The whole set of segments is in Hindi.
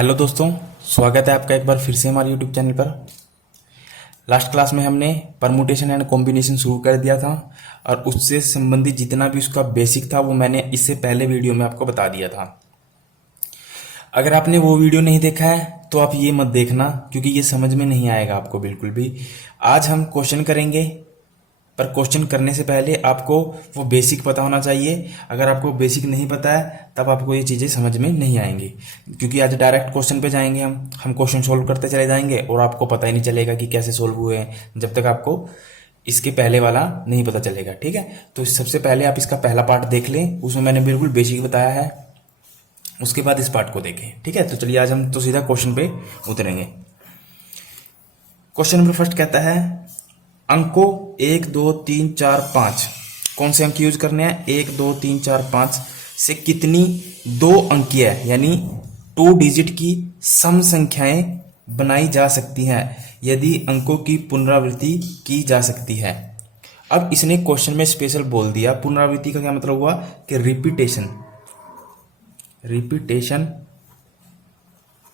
हेलो दोस्तों, स्वागत है आपका एक बार फिर से हमारे यूट्यूब चैनल पर। लास्ट क्लास में हमने परमुटेशन एंड कॉम्बिनेशन शुरू कर दिया था और उससे संबंधित जितना भी उसका बेसिक था वो मैंने इससे पहले वीडियो में आपको बता दिया था। अगर आपने वो वीडियो नहीं देखा है तो आप ये मत देखना, क्योंकि ये समझ में नहीं आएगा आपको बिल्कुल भी। आज हम क्वेश्चन करेंगे, पर क्वेश्चन करने से पहले आपको वो बेसिक पता होना चाहिए। अगर आपको बेसिक नहीं पता है तब आपको ये चीज़ें समझ में नहीं आएंगी, क्योंकि आज डायरेक्ट क्वेश्चन पे जाएंगे। हम क्वेश्चन सोल्व करते चले जाएंगे और आपको पता ही नहीं चलेगा कि कैसे सोल्व हुए हैं, जब तक आपको इसके पहले वाला नहीं पता चलेगा। ठीक है, तो सबसे पहले आप इसका पहला पार्ट देख लें, उसमें मैंने बिल्कुल बेसिक बताया है। उसके बाद इस पार्ट को देखें। ठीक है, तो चलिए आज हम तो सीधा क्वेश्चन पे उतरेंगे। क्वेश्चन नंबर फर्स्ट कहता है अंकों 1 2 3 4 5 कौन से अंक यूज करने हैं? 1 2 3 4 5 से कितनी दो अंकीय यानी 2 डिजिट की सम संख्याएं बनाई जा सकती हैं यदि अंकों की पुनरावृत्ति की जा सकती है। अब इसने क्वेश्चन में स्पेशल बोल दिया। पुनरावृत्ति का क्या मतलब हुआ कि रिपीटेशन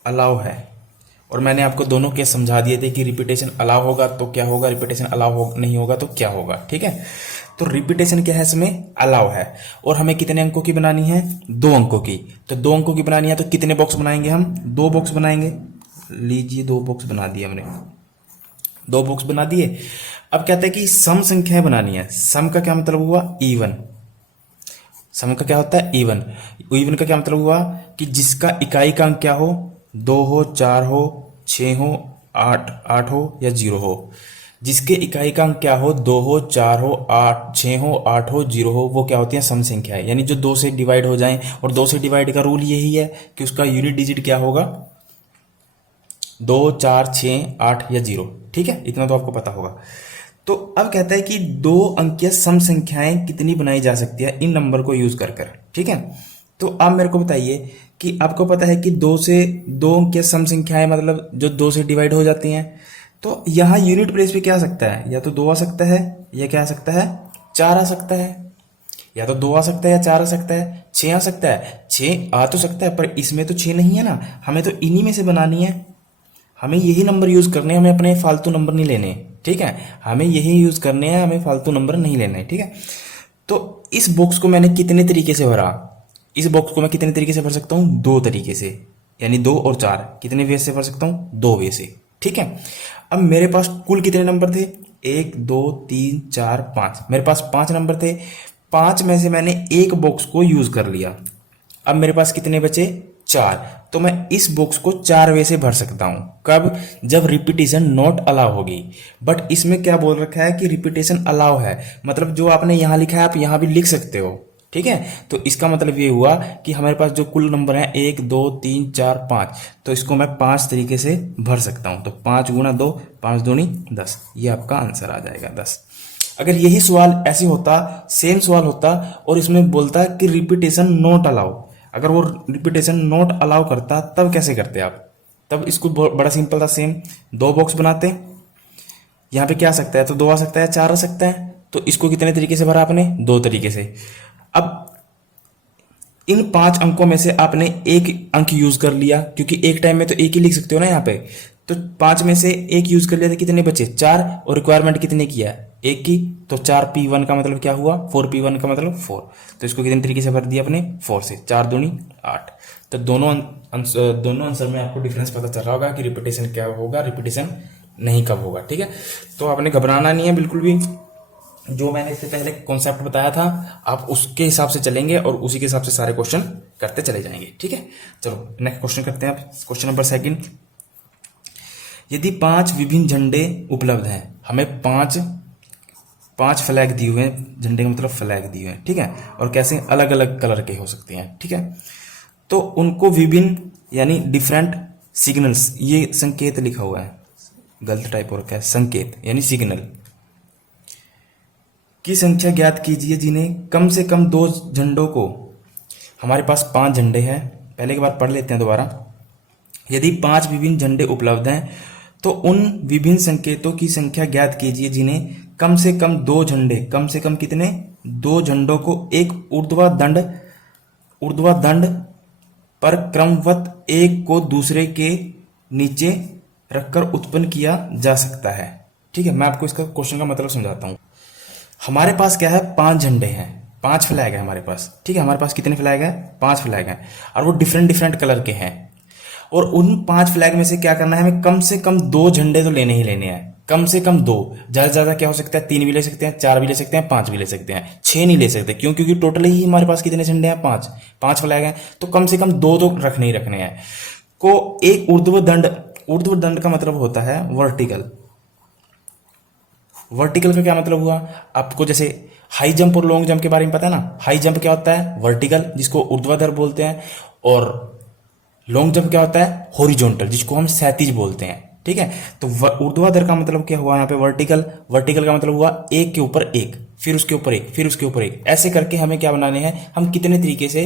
अलाउ है, और मैंने आपको दोनों केस समझा दिए थे कि रिपीटेशन अलाउ होगा तो क्या होगा, रिपीटेशन अलाउ नहीं होगा तो क्या होगा। ठीक है, तो रिपीटेशन क्या है, इसमें अलाउ है। और हमें कितने अंकों की बनानी है? 2 अंकों की। तो 2 अंकों की बनानी है तो कितने बॉक्स बनाएंगे हम? 2 बॉक्स बनाएंगे। लीजिए 2 बॉक्स बना दिए हमने, 2 बॉक्स बना दिए। अब कहते हैं कि सम संख्याएं बनानी है। सम का क्या मतलब हुआ? इवन। सम का क्या होता है? इवन। इवन का क्या मतलब हुआ कि जिसका इकाई का अंक क्या हो, 2 हो, 4 हो, 6 हो, 8 हो या 0 हो। जिसके इकाई का अंक क्या हो, 2 हो, 4 हो, 6 हो, 8 हो, 0 हो, वो क्या होती है? सम संख्या है, यानी जो 2 से डिवाइड हो जाएं। और 2 से डिवाइड का रूल यही है कि उसका यूनिट डिजिट क्या होगा? 2, 4, 6, 8 या 0। ठीक है, इतना तो आपको पता होगा। तो अब कहता है कि 2 अंकीय सम संख्याएं कितनी बनाई जा सकती है इन नंबर को यूज कर कर। ठीक है, तो आप मेरे को बताइए कि आपको पता है कि 2 अंकीय सम संख्याएं मतलब जो 2 से डिवाइड हो जाती हैं। तो यहाँ यूनिट प्लेस पे क्या आ सकता है? या तो 2 आ सकता है, या क्या आ सकता है? 4 आ सकता है। या तो 2 आ सकता है या 4 आ सकता है, 6 आ सकता है। 6 आ तो सकता है, पर इसमें तो 6 नहीं है ना। हमें तो इन्हीं में से बनानी है। हमें यही नंबर यूज करने हैं, हमें अपने फालतू नंबर नहीं लेने। ठीक है, हमें यही यूज करने हैं, हमें फालतू नंबर नहीं लेने। ठीक है, तो इस बॉक्स को मैंने कितने तरीके से भरा? इस बॉक्स को मैं कितने तरीके से भर सकता हूं? 2 तरीके से, यानी 2 और 4 कितने वे से भर सकता हूं? 2 वे से। ठीक है, अब मेरे पास कुल कितने नंबर थे? 1 2 3 4 5। मेरे पास 5 नंबर थे। 5 में से मैंने एक बॉक्स को यूज कर लिया। अब मेरे पास कितने बचे? 4। तो मैं इस बॉक्स को 4 वे से भर सकता हूं। कब? जब रिपीटेशन नॉट अलाउ होगी। बट इसमें क्या बोल रखा है कि रिपीटेशन अलाउ है, मतलब जो आपने यहां लिखा है आप यहां भी लिख सकते हो। ठीक है, तो इसका मतलब ये हुआ कि हमारे पास जो कुल नंबर है 1 2 3 4 5, तो इसको मैं 5 तरीके से भर सकता हूं। तो 5 गुना 2, 5 दूनी 10, ये आपका आंसर आ जाएगा 10। अगर यही सवाल ऐसे होता, सेम सवाल होता और इसमें बोलता कि रिपीटेशन नॉट अलाउ, अगर वो रिपीटेशन नॉट अलाउ करता तब कैसे करते आप? तब इसको बड़ा सिंपल था, सेम 2 बॉक्स बनाते। यहां पे क्या आ सकता है? तो 2 आ सकता है, 4 आ सकता है। तो इसको कितने तरीके से भरा आपने? 2 तरीके से। अब इन 5 अंकों में से आपने एक अंक यूज कर लिया, क्योंकि एक टाइम में तो एक ही लिख सकते हो ना यहाँ पे। तो 5 में से एक यूज कर लिया, तो कितने बचे? 4। और रिक्वायरमेंट कितने किया? एक की। तो 4p1 का मतलब क्या हुआ? 4p1 का मतलब 4। तो इसको कितने तरीके से भर दिया अपने? 4 से। 4 दूनी 8। तो दोनों आंसर में आपको डिफरेंस पता चल रहा होगा कि रिपीटेशन क्या होगा, रिपीटेशन नहीं कब होगा। ठीक है, तो आपने घबराना नहीं है बिल्कुल भी। जो मैंने इससे पहले कॉन्सेप्ट बताया था आप उसके हिसाब से चलेंगे और उसी के हिसाब से सारे क्वेश्चन करते चले जाएंगे। ठीक है, चलो नेक्स्ट क्वेश्चन करते हैं। आप क्वेश्चन नंबर 2। यदि 5 विभिन्न झंडे उपलब्ध हैं, हमें 5 फ्लैग दिए हुए हैं, झंडे का मतलब फ्लैग दिए हुए हैं। ठीक है, और कैसे? अलग अलग कलर के हो सकते हैं। ठीक है, तो उनको विभिन्न यानी डिफरेंट सिग्नल्स, ये संकेत लिखा हुआ है, गलत टाइप हो रखा है, संकेत यानी सिग्नल की संख्या ज्ञात कीजिए जिन्हें कम से कम 2 झंडों को, हमारे पास 5 झंडे हैं, पहले एक बार पढ़ लेते हैं दोबारा। यदि 5 विभिन्न झंडे उपलब्ध हैं तो उन विभिन्न संकेतों की संख्या ज्ञात कीजिए जिन्हें कम से कम 2 झंडे, कम से कम कितने? 2 झंडों को एक ऊर्ध्वाधर पर क्रमवत एक को दूसरे के नीचे रखकर उत्पन्न किया जा सकता है। ठीक है, मैं आपको इसका क्वेश्चन का मतलब समझाता हूं। हमारे पास क्या है, 5 झंडे हैं, 5 फ्लैग है हमारे पास। ठीक है, हमारे पास कितने फ्लैग है, 5 फ्लैग हैं, और वो डिफरेंट डिफरेंट कलर के हैं। और उन 5 फ्लैग में से क्या करना है, हमें कम से कम 2 झंडे तो लेने ही लेने हैं, कम से कम 2। ज्यादा से ज्यादा क्या हो सकता है, 3 भी ले सकते हैं, 4 भी ले सकते हैं, 5 भी ले सकते हैं, 6 नहीं ले सकते। क्यों? क्योंकि टोटल ही हमारे पास कितने झंडे हैं, 5 फ्लैग हैं, तो कम से कम 2 तो रखने ही रखने हैं। को एक ऊर्ध्व दंड का मतलब होता है वर्टिकल। वर्टिकल का क्या मतलब हुआ, आपको जैसे हाई जंप और लॉन्ग जंप के बारे में पता है ना। हाई जंप क्या होता है, वर्टिकल, जिसको ऊर्ध्वाधर बोलते हैं, और लॉन्ग जंप क्या होता है, हॉरिजॉन्टल, जिसको हम क्षैतिज बोलते हैं। ठीक है, तो ऊर्ध्वाधर का मतलब क्या हुआ यहाँ पे, वर्टिकल। वर्टिकल का मतलब हुआ एक के ऊपर एक, फिर उसके ऊपर एक, फिर उसके ऊपर एक, ऐसे करके हमें क्या बनाने हैं, हम कितने तरीके से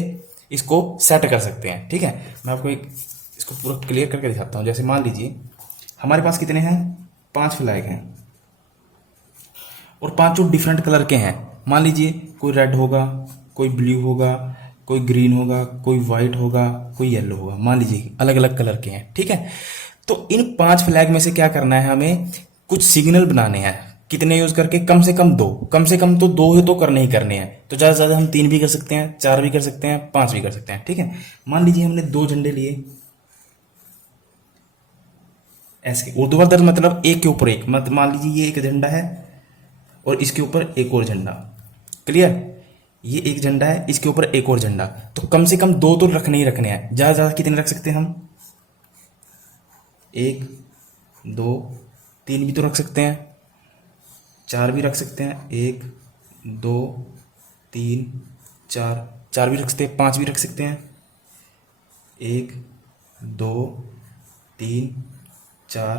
इसको सेट कर सकते हैं। ठीक है, मैं आपको इसको पूरा क्लियर करके दिखाता हूं। जैसे मान लीजिए हमारे पास कितने हैं, 5 फ्लैग हैं, और 5 डिफरेंट कलर के हैं। मान लीजिए कोई रेड होगा, कोई ब्लू होगा, कोई ग्रीन होगा, कोई व्हाइट होगा, कोई येलो होगा, मान लीजिए अलग अलग कलर के हैं। ठीक है, तो इन 5 फ्लैग में से क्या करना है, हमें कुछ सिग्नल बनाने हैं। कितने यूज करके, कम से कम 2, कम से कम तो 2 ही तो करने ही करने हैं। तो ज्यादा से ज्यादा हम 3 भी कर सकते हैं, 4 भी कर सकते हैं, 5 भी कर सकते हैं। ठीक है, मान लीजिए हमने 2 झंडे लिए ऐसे ऊर्ध्वाधर, मतलब एक के ऊपर एक, मतलब मान लीजिए ये एक झंडा है और इसके ऊपर एक और झंडा। क्लियर, ये एक झंडा है, इसके ऊपर एक और झंडा, तो कम से कम 2 तो रखने ही रखने हैं। ज्यादा ज्यादा कितने रख सकते हैं हम, 1 2 3 भी तो रख सकते हैं, 4 भी रख सकते हैं, 1 2 3 4 भी रख सकते हैं, 5 भी रख सकते हैं, 1 2 3 4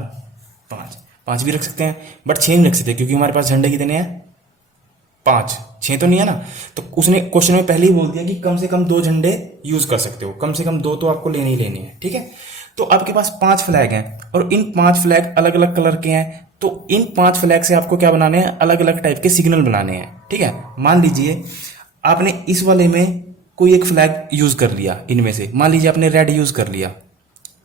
5 भी रख सकते हैं। बट 6 नहीं रख सकते, क्योंकि हमारे पास झंडे कितने हैं, 5, 6 तो नहीं है ना। तो उसने क्वेश्चन में पहले ही बोल दिया कि कम से कम 2 झंडे यूज कर सकते हो, कम से कम 2 तो आपको लेने ही लेने हैं। ठीक है, तो आपके पास 5 फ्लैग हैं, और इन 5 फ्लैग अलग अलग कलर के हैं। तो इन 5 फ्लैग से आपको क्या बनाने हैं, अलग अलग टाइप के सिग्नल बनाने हैं। ठीक है, मान लीजिए आपने इस वाले में कोई एक फ्लैग यूज कर लिया, इनमें से मान लीजिए आपने रेड यूज कर लिया।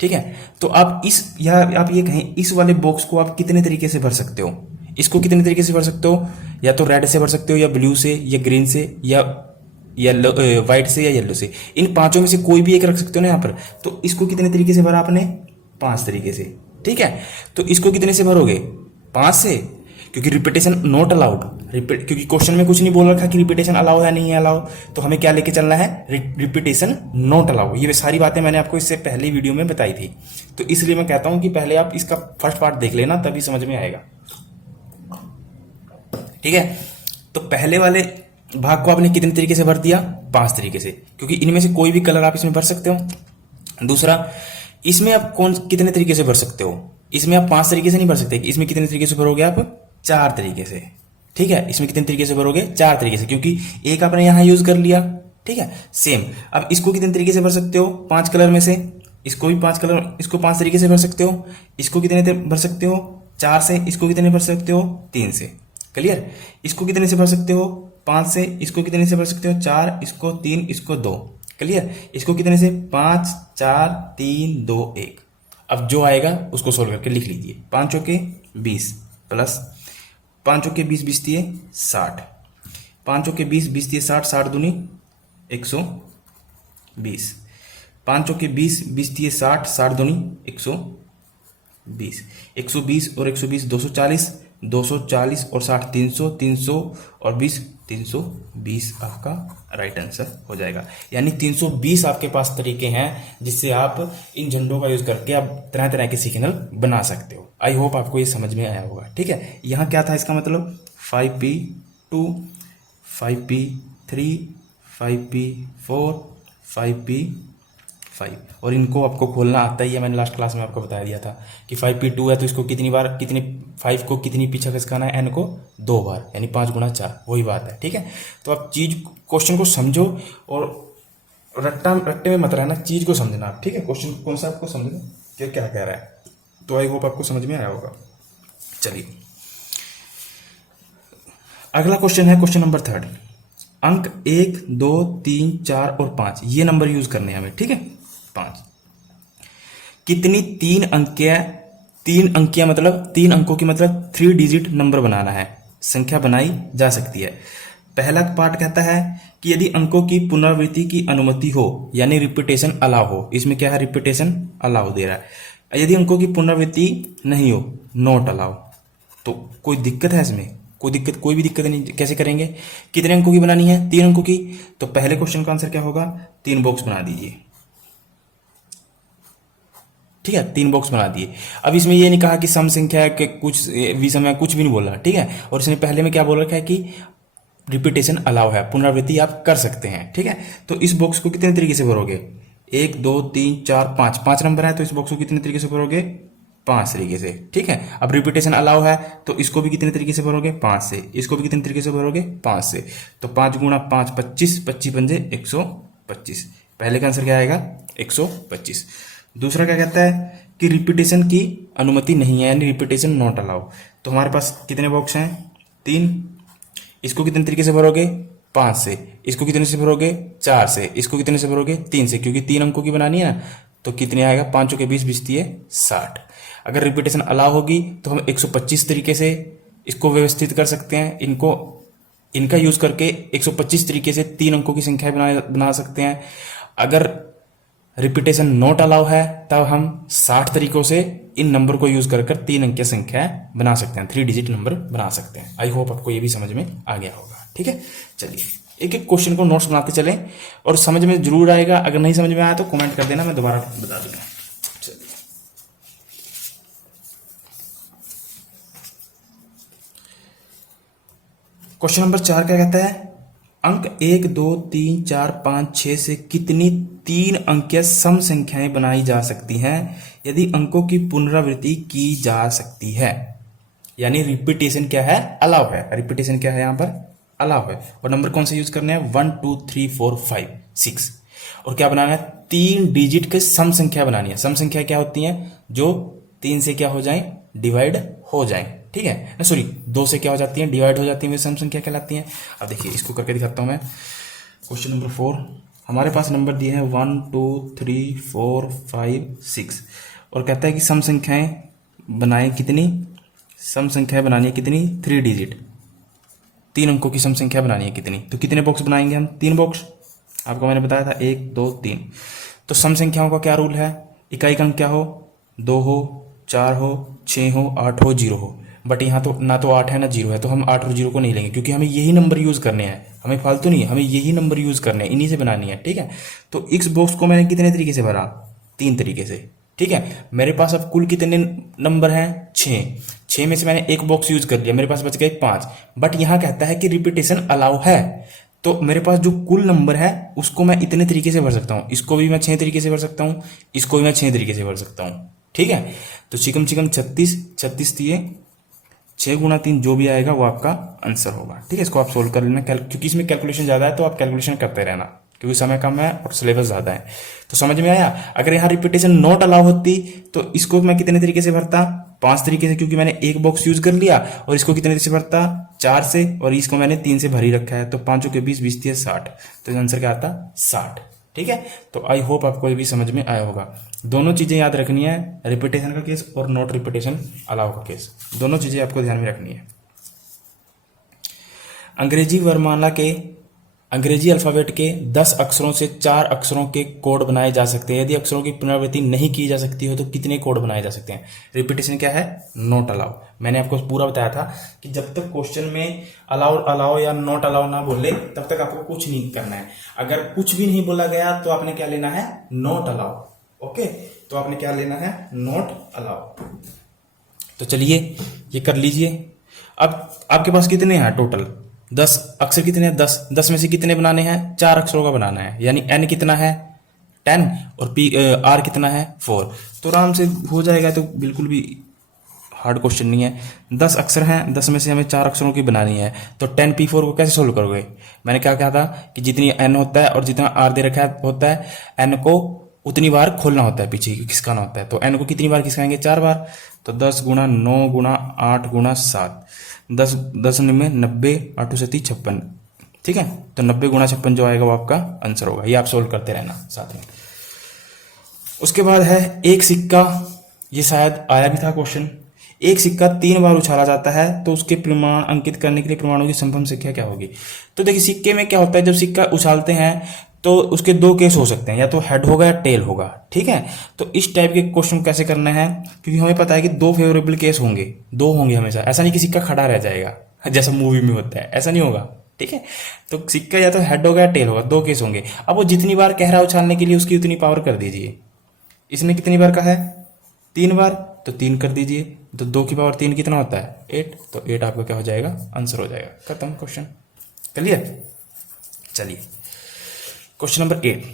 ठीक है, तो आप आप ये कहें, इस वाले बॉक्स को आप कितने तरीके से भर सकते हो, इसको कितने तरीके से भर सकते हो, या तो रेड से भर सकते हो, या ब्लू से, या ग्रीन से, या येलो, व्हाइट से, या येलो से। इन 5 में से कोई भी एक रख सकते हो ना यहाँ पर। तो इसको कितने तरीके से भरा आपने, 5 तरीके से। ठीक है, तो इसको कितने से भरोगे, 5 से, क्योंकि रिपीटेशन नॉट अलाउड, क्योंकि क्वेश्चन में कुछ नहीं बोल रखा कि रिपीटेशन अलाउ है नहीं है अलाउ, तो हमें क्या लेके चलना है, रिपीटेशन नॉट अलाउ। ये सारी बातें मैंने आपको इससे पहले वीडियो में बताई थी, तो इसलिए मैं कहता हूं कि पहले आप इसका फर्स्ट पार्ट देख लेना, तभी समझ में आएगा। ठीक है, तो पहले वाले भाग को आपने कितने तरीके से भर दिया, 5 तरीके से, क्योंकि इनमें से कोई भी कलर आप इसमें भर सकते हो। दूसरा, इसमें आप कितने तरीके से भर सकते हो, इसमें आप 5 तरीके से नहीं भर सकते, इसमें कितने तरीके से भरोगे आप, 4 तरीके से। ठीक है, इसमें कितने तरीके से भरोगे, 4 तरीके से, क्योंकि एक आपने यहां यूज कर लिया। ठीक है, सेम अब इसको कितने तरीके से भर सकते हो, 5 कलर में से, इसको भी 5 कलर, इसको 5 तरीके से भर सकते हो। इसको कितने भर सकते हो, 4 से। इसको कितने भर सकते हो, 3 से। क्लियर, इसको कितने से भर सकते हो, 5 से। इसको कितने से भर सकते हो, 4, इसको 3, इसको 2। क्लियर, इसको कितने से, 5 4 3 2 1। अब जो आएगा उसको सोल्व करके लिख लीजिए। 5 चौके 20 प्लस 5 चौके 20, 20 दिए 60, 5 चौके 20, 20 दिए 60, 60 दूनी 120, 5 चौके 20, 20 दिए 60, 60 दूनी 120, 120 और 120 240, 240 और 60 300, 300 और 20 320 आपका राइट आंसर हो जाएगा। यानी 320 आपके पास तरीके हैं जिससे आप इन झंडों का यूज करके आप तरह तरह के सिग्नल बना सकते हो। आई होप आपको ये समझ में आया होगा। ठीक है, यहाँ क्या था इसका मतलब, 5P2, 5P3, 5P4, 5P5, और इनको आपको खोलना आता ही है। मैंने लास्ट क्लास में आपको बता दिया था कि 5P2 है तो इसको कितनी बार, कितनी 5 को कितनी पीछे खिसकाना है, n को 2 बार, यानी 5 गुना 4, वही बात है। ठीक है, तो आप क्वेश्चन को समझो और रट्टे में मत रहना, चीज को समझना। ठीक है, क्वेश्चन कौन सा आपको समझना कि क्या कह रहा है, तो आई होप आपको समझ में आया होगा। चलिए अगला क्वेश्चन है क्वेश्चन नंबर 3। अंक 1 2 3 4 और 5 ये नंबर यूज करने हैं हमें। ठीक है, 5। कितनी तीन अंकिया मतलब 3 अंकों की मतलब 3 डिजिट नंबर बनाना है, संख्या बनाई जा सकती है। पहला पार्ट कहता है कि यदि अंकों की पुनरावृत्ति की अनुमति हो, यानी रिपीटेशन अलाउ हो। इसमें क्या है, रिपीटेशन अलाउ दे रहा है। यदि अंकों की पुनरावृत्ति नहीं हो, नॉट अलाउ। तो कोई दिक्कत है इसमें? कोई भी दिक्कत नहीं। कैसे करेंगे? कितने अंकों की बनानी है? 3 अंकों की। तो पहले क्वेश्चन का आंसर क्या होगा? 3 बॉक्स बना दीजिए। ठीक है, 3 बॉक्स बना दिए। अब इसमें ये नहीं कहा कि सम संख्या के कुछ विषम है, कुछ भी नहीं बोला। ठीक है, और इसने पहले में क्या बोल रखा है कि रिपीटेशन अलाउ है, पुनरावृत्ति आप कर सकते हैं। ठीक है, तो इस बॉक्स को कितने तरीके से भरोगे? 1 2 3 4 5, 5 नंबर है, तो इस बॉक्स को कितने तरीके से भरोगे? 5 तरीके से। ठीक है, अब रिपीटेशन अलाउ है तो इसको भी कितने तरीके से भरोगे? 5 से। इसको भी कितने तरीके से भरोगे? 5 से। तो 5 गुणा 5 25, 25 पंजे 125। पहले का आंसर क्या आएगा? 125। दूसरा क्या कहता है कि रिपीटेशन की अनुमति नहीं है, यानी रिपीटेशन नॉट अलाउ। तो हमारे पास कितने बॉक्स हैं? 3। इसको कितने तरीके से भरोगे? 5 से। इसको कितने से भरोगे? 4 से। इसको कितने से भरोगे? 3 से, क्योंकि 3 अंकों की बनानी है ना। तो कितने आएगा? 5 के 20 20 60। अगर रिपीटेशन अलाउ होगी तो हम 125 तरीके से इसको व्यवस्थित कर सकते हैं। इनका यूज करके 125 तरीके से 3 अंकों की संख्या बना सकते हैं। अगर रिपीटेशन नॉट अलाउ है तब हम 60 तरीकों से इन नंबर को यूज कर 3 अंकीय संख्या बना सकते हैं, 3 डिजिट नंबर बना सकते हैं। आई होप आपको ये भी समझ में आ गया होगा। ठीक है, चलिए एक एक क्वेश्चन को नोट्स बनाते चलें और समझ में जरूर आएगा। अगर नहीं समझ में आया तो कमेंट कर देना, मैं दोबारा बता दूंगा। चलिए क्वेश्चन नंबर 4 क्या कहता है? अंक 1 2 3 4 5 6 से कितनी 3 अंकीय सम संख्याएं बनाई जा सकती हैं यदि अंकों की पुनरावृत्ति की जा सकती है? यानी रिपीटेशन क्या है? अलाउ है। रिपीटेशन क्या है? यहां पर अलाउ है। और नंबर कौन से यूज करने हैं? 1 2 3 4 5 6। और क्या बनाना है? 3 डिजिट के सम संख्या बनानी है। सम संख्या क्या होती है? जो 3 से क्या हो जाए? डिवाइड हो जाए। ठीक है ना, सॉरी 2 से क्या हो जाती है? डिवाइड हो जाती है, वे सम संख्या कहलाती हैं। अब देखिए इसको करके दिखाता हूं मैं। क्वेश्चन नंबर 4 हमारे पास नंबर दिए हैं 1 2 3 4 5 6 और कहता है कि सम संख्याएं बनाएं कितनी? सम संख्याएं बनानी है कितनी? 3 डिजिट, 3 अंकों की सम संख्या बनानी है कितनी? तो कितने बॉक्स बनाएंगे हम? 3 बॉक्स। आपको मैंने बताया था 1 2 3। तो सम संख्याओं का क्या रूल है? इकाई का अंक क्या हो? 2 हो, 4 हो, 6 हो, 8 हो, 0 हो। बट यहाँ तो ना तो 8 है ना 0 है, तो हम 8 और 0 को नहीं लेंगे, क्योंकि हमें यही नंबर यूज करने हैं। हमें फालतू नहीं, हमें यही नंबर यूज करने हैं, इन्हीं से बनानी है। ठीक है, तो इस बॉक्स को मैंने कितने तरीके से भरा? 3 तरीके से। ठीक है, मेरे पास अब कुल कितने नंबर हैं? 6 में से मैंने एक बॉक्स यूज कर लिया, मेरे पास बच गए 5। बट यहाँ कहता है कि रिपीटेशन अलाउ है, तो मेरे पास जो कुल नंबर है उसको मैं इतने तरीके से भर सकता हूँ। इसको भी मैं 6 तरीके से भर सकता हूँ, इसको भी मैं 6 तरीके से भर सकता हूँ। ठीक है, तो चिकम 36 दिए, 6 गुणा 3 जो भी आएगा वो आपका आंसर होगा। ठीक है, इसको आप सोल्व कर लेना, क्योंकि इसमें कैलकुलेशन ज्यादा है तो आप कैलकुलेशन करते रहना, क्योंकि समय कम है और सिलेबस ज्यादा है। तो समझ में आया? अगर यहाँ रिपीटेशन नॉट अलाउ होती तो इसको मैं कितने तरीके से भरता? 5 तरीके से, क्योंकि मैंने एक बॉक्स यूज कर लिया। और इसको कितने तरीके से भरता? 4 से, और इसको मैंने 3 से भर ही रखा है। तो 5 के 20 20 60, तो आंसर क्या आता? 60। ठीक है, तो आई होप आपको ये भी समझ में आया होगा। दोनों चीजें याद रखनी है, रिपीटेशन का केस और नॉट रिपीटेशन अलाउ का केस, दोनों चीजें आपको ध्यान में रखनी है। अंग्रेजी वर्णमाला के अंग्रेजी अल्फाबेट के 10 अक्षरों से 4 अक्षरों के कोड बनाए जा सकते हैं। यदि अक्षरों की पुनरावृत्ति नहीं की जा सकती हो तो कितने कोड बनाए जा सकते हैं? रिपीटेशन क्या है? Not allow. मैंने आपको पूरा बताया था कि जब तक क्वेश्चन में अलाउ या नॉट अलाउ ना बोले तब तक आपको कुछ नहीं करना है। अगर कुछ भी नहीं बोला गया तो आपने क्या लेना है? Not allow. ओके, तो आपने क्या लेना है? Not allow. तो चलिए ये कर लीजिए। अब आपके पास कितने हैं टोटल? 10 अक्षर कितने हैं? 10 में से कितने बनाने हैं? 4 अक्षरों का बनाना है, यानी n कितना है? 10, और r कितना है? 4। तो आराम से हो जाएगा, तो बिल्कुल भी हार्ड क्वेश्चन नहीं है। 10 अक्षर हैं, 10 में से हमें 4 अक्षरों की बनानी है, तो 10p4 को कैसे सोल्व करोगे? मैंने क्या कहा था कि जितनी n होता है और जितना r दे रखा होता है, n को उतनी बार खोलना होता है, पीछे खिसकाना होता है। तो n को कितनी बार खिसकाएंगे? 4 बार। तो 10 गुणा 9 गुणा 8 गुणा 7, 10 में 90, 8 से 56। ठीक है, तो 90 गुणा 56 जो आएगा वो आपका आंसर होगा। ये आप सोल्व करते रहना साथ में। उसके बाद है एक सिक्का, ये शायद आया भी था क्वेश्चन। एक सिक्का 3 बार उछाला जाता है तो उसके परिमाण अंकित करने के लिए परमाणु की समभम संख्या क्या होगी। तो देखिए सिक्के में क्या होता है, जब सिक्का उछालते हैं तो उसके 2 केस हो सकते हैं, या तो हेड होगा या टेल होगा, ठीक है। तो इस टाइप के क्वेश्चन कैसे करना है, क्योंकि हमें पता है कि 2 फेवरेबल केस होंगे, 2 होंगे हमेशा, ऐसा नहीं कि सिक्का खड़ा रह जाएगा जैसा मूवी में होता है, ऐसा नहीं होगा, ठीक है। तो सिक्का या तो हेड होगा या टेल होगा, 2 केस होंगे। अब वो जितनी बार कह रहा है उछालने के लिए उसकी उतनी पावर कर दीजिए। इसने कितनी बार कहा है, 3 बार, तो 3 कर दीजिए, तो 2 की पावर 3 कितना होता है, 8, तो 8 आपका क्या हो जाएगा, आंसर हो जाएगा। खत्म क्वेश्चन, क्लियर। चलिए क्वेश्चन नंबर 8,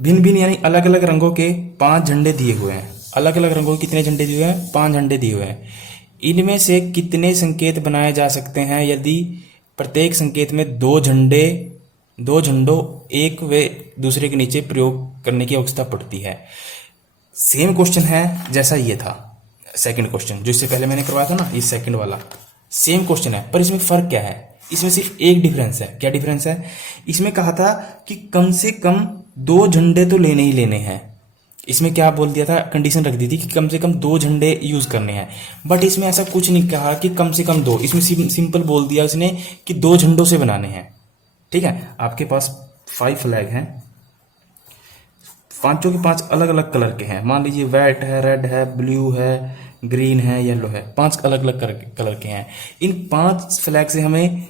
भिन्न भिन्न यानी अलग अलग रंगों के 5 झंडे दिए हुए हैं। अलग अलग रंगों के कितने झंडे दिए हुए हैं, 5 झंडे दिए हुए हैं। इनमें से कितने संकेत बनाए जा सकते हैं यदि प्रत्येक संकेत में 2 झंडों एक व दूसरे के नीचे प्रयोग करने की आवश्यकता पड़ती है। सेम क्वेश्चन है जैसा ये था सेकंड क्वेश्चन, जो इससे पहले मैंने करवाया था ना, ये सेकंड वाला सेम क्वेश्चन है, पर इसमें फर्क क्या है, इसमें सिर्फ एक डिफरेंस है। क्या डिफरेंस है, इसमें कहा था कि कम से कम 2 झंडे तो लेने ही लेने हैं। इसमें क्या बोल दिया था, कंडीशन रख दी थी कि कम से कम 2 झंडे यूज करने हैं, बट इसमें ऐसा कुछ नहीं कहा कि कम से कम 2, इसमें सिंपल बोल दिया उसने कि 2 झंडों से बनाने हैं, ठीक है। आपके पास 5 फ्लैग हैं, 5 के 5 अलग अलग कलर के हैं, मान लीजिए वाइट है, रेड है, ब्लू है, ग्रीन है, येलो है, 5 अलग अलग कलर के हैं। इन 5 फ्लैग से हमें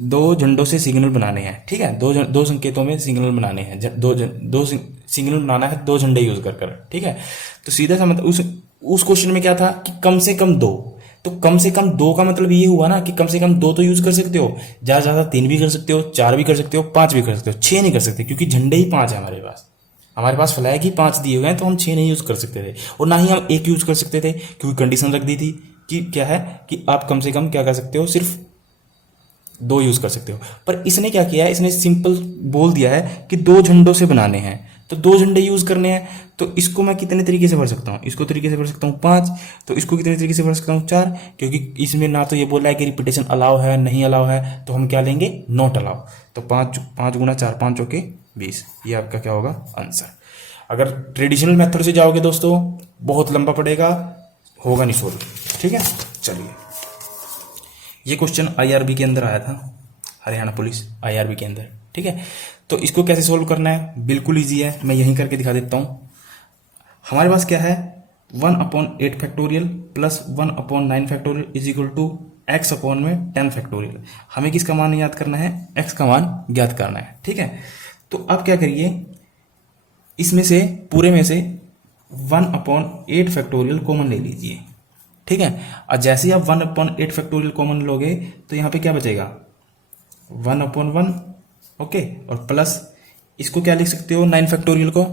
2 झंडों से सिग्नल बनाने हैं, ठीक है। 2 संकेतों में सिग्नल बनाने हैं, 2 सिग्नल बनाना है 2 झंडे यूज कर, ठीक है। तो सीधा सा मतलब उस क्वेश्चन में क्या था कि कम से कम 2, तो कम से कम 2 का मतलब ये हुआ ना कि कम से कम 2 तो यूज कर सकते हो, ज्यादा ज्यादा 3 भी कर सकते हो, 4 भी कर सकते हो, 5 भी कर सकते हो, 6 नहीं कर सकते, क्योंकि झंडे ही 5 है हमारे पास फ्लैग ही 5 दिए हुए हैं, तो हम 6 नहीं यूज कर सकते थे, और ना ही हम 1 यूज कर सकते थे, क्योंकि कंडीशन रख दी थी कि क्या है कि आप कम से कम क्या कर सकते हो, सिर्फ 2 यूज कर सकते हो। पर इसने क्या किया है, इसने सिंपल बोल दिया है कि 2 झंडों से बनाने हैं, तो 2 झंडे यूज करने हैं। तो इसको मैं कितने तरीके से भर सकता हूँ, इसको तरीके से भर सकता हूँ 5, तो इसको कितने तरीके से भर सकता हूँ 4, क्योंकि इसमें ना तो ये बोला है कि रिपीटेशन अलाउ है, नहीं अलाउ है, तो हम क्या लेंगे, नॉट अलाउ। तो 5 गुना 4, 5 चौके 20, ये आपका क्या होगा, आंसर। अगर ट्रेडिशनल मेथड से जाओगे दोस्तों बहुत लंबा पड़ेगा, होगा नहीं सोल्व, ठीक है। चलिए ये क्वेश्चन आईआरबी के अंदर आया था, हरियाणा पुलिस आईआरबी के अंदर, ठीक है। तो इसको कैसे सोल्व करना है, बिल्कुल इजी है, मैं यहीं करके दिखा देता हूं। हमारे पास क्या है, 1/8 factorial plus 1/9 factorial is equal to x upon में 10 फैक्टोरियल। हमें किसका मान याद करना है, x का मान ज्ञात करना है, ठीक है। तो अब क्या करिए, इसमें से पूरे में से 1/8 फैक्टोरियल कॉमन ले लीजिए, ठीक है। और जैसे ही आप 1/8 फैक्टोरियल कॉमन लोगे तो यहां पे क्या बचेगा, 1/1, ओके, और प्लस इसको क्या लिख सकते हो, 9 फैक्टोरियल को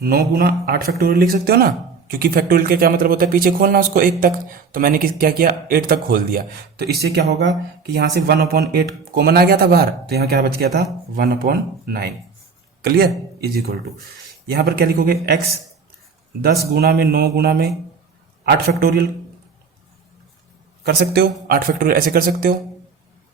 9 गुना 8 फैक्टोरियल लिख सकते हो ना, क्योंकि फैक्टोरियल का क्या मतलब होता है, पीछे खोलना उसको 1 तक, तो मैंने क्या किया, 8 तक खोल दिया। तो इससे क्या होगा कि यहां से 1/8 कॉमन आ गया था बाहर, तो यहां क्या बच गया था, 1/9, क्लियर, इज इक्वल टू, यहां पर क्या लिखोगे, x 10 गुना में 9 गुना में 8 फैक्टोरियल कर सकते हो, 8 फैक्टोरियल ऐसे कर सकते हो,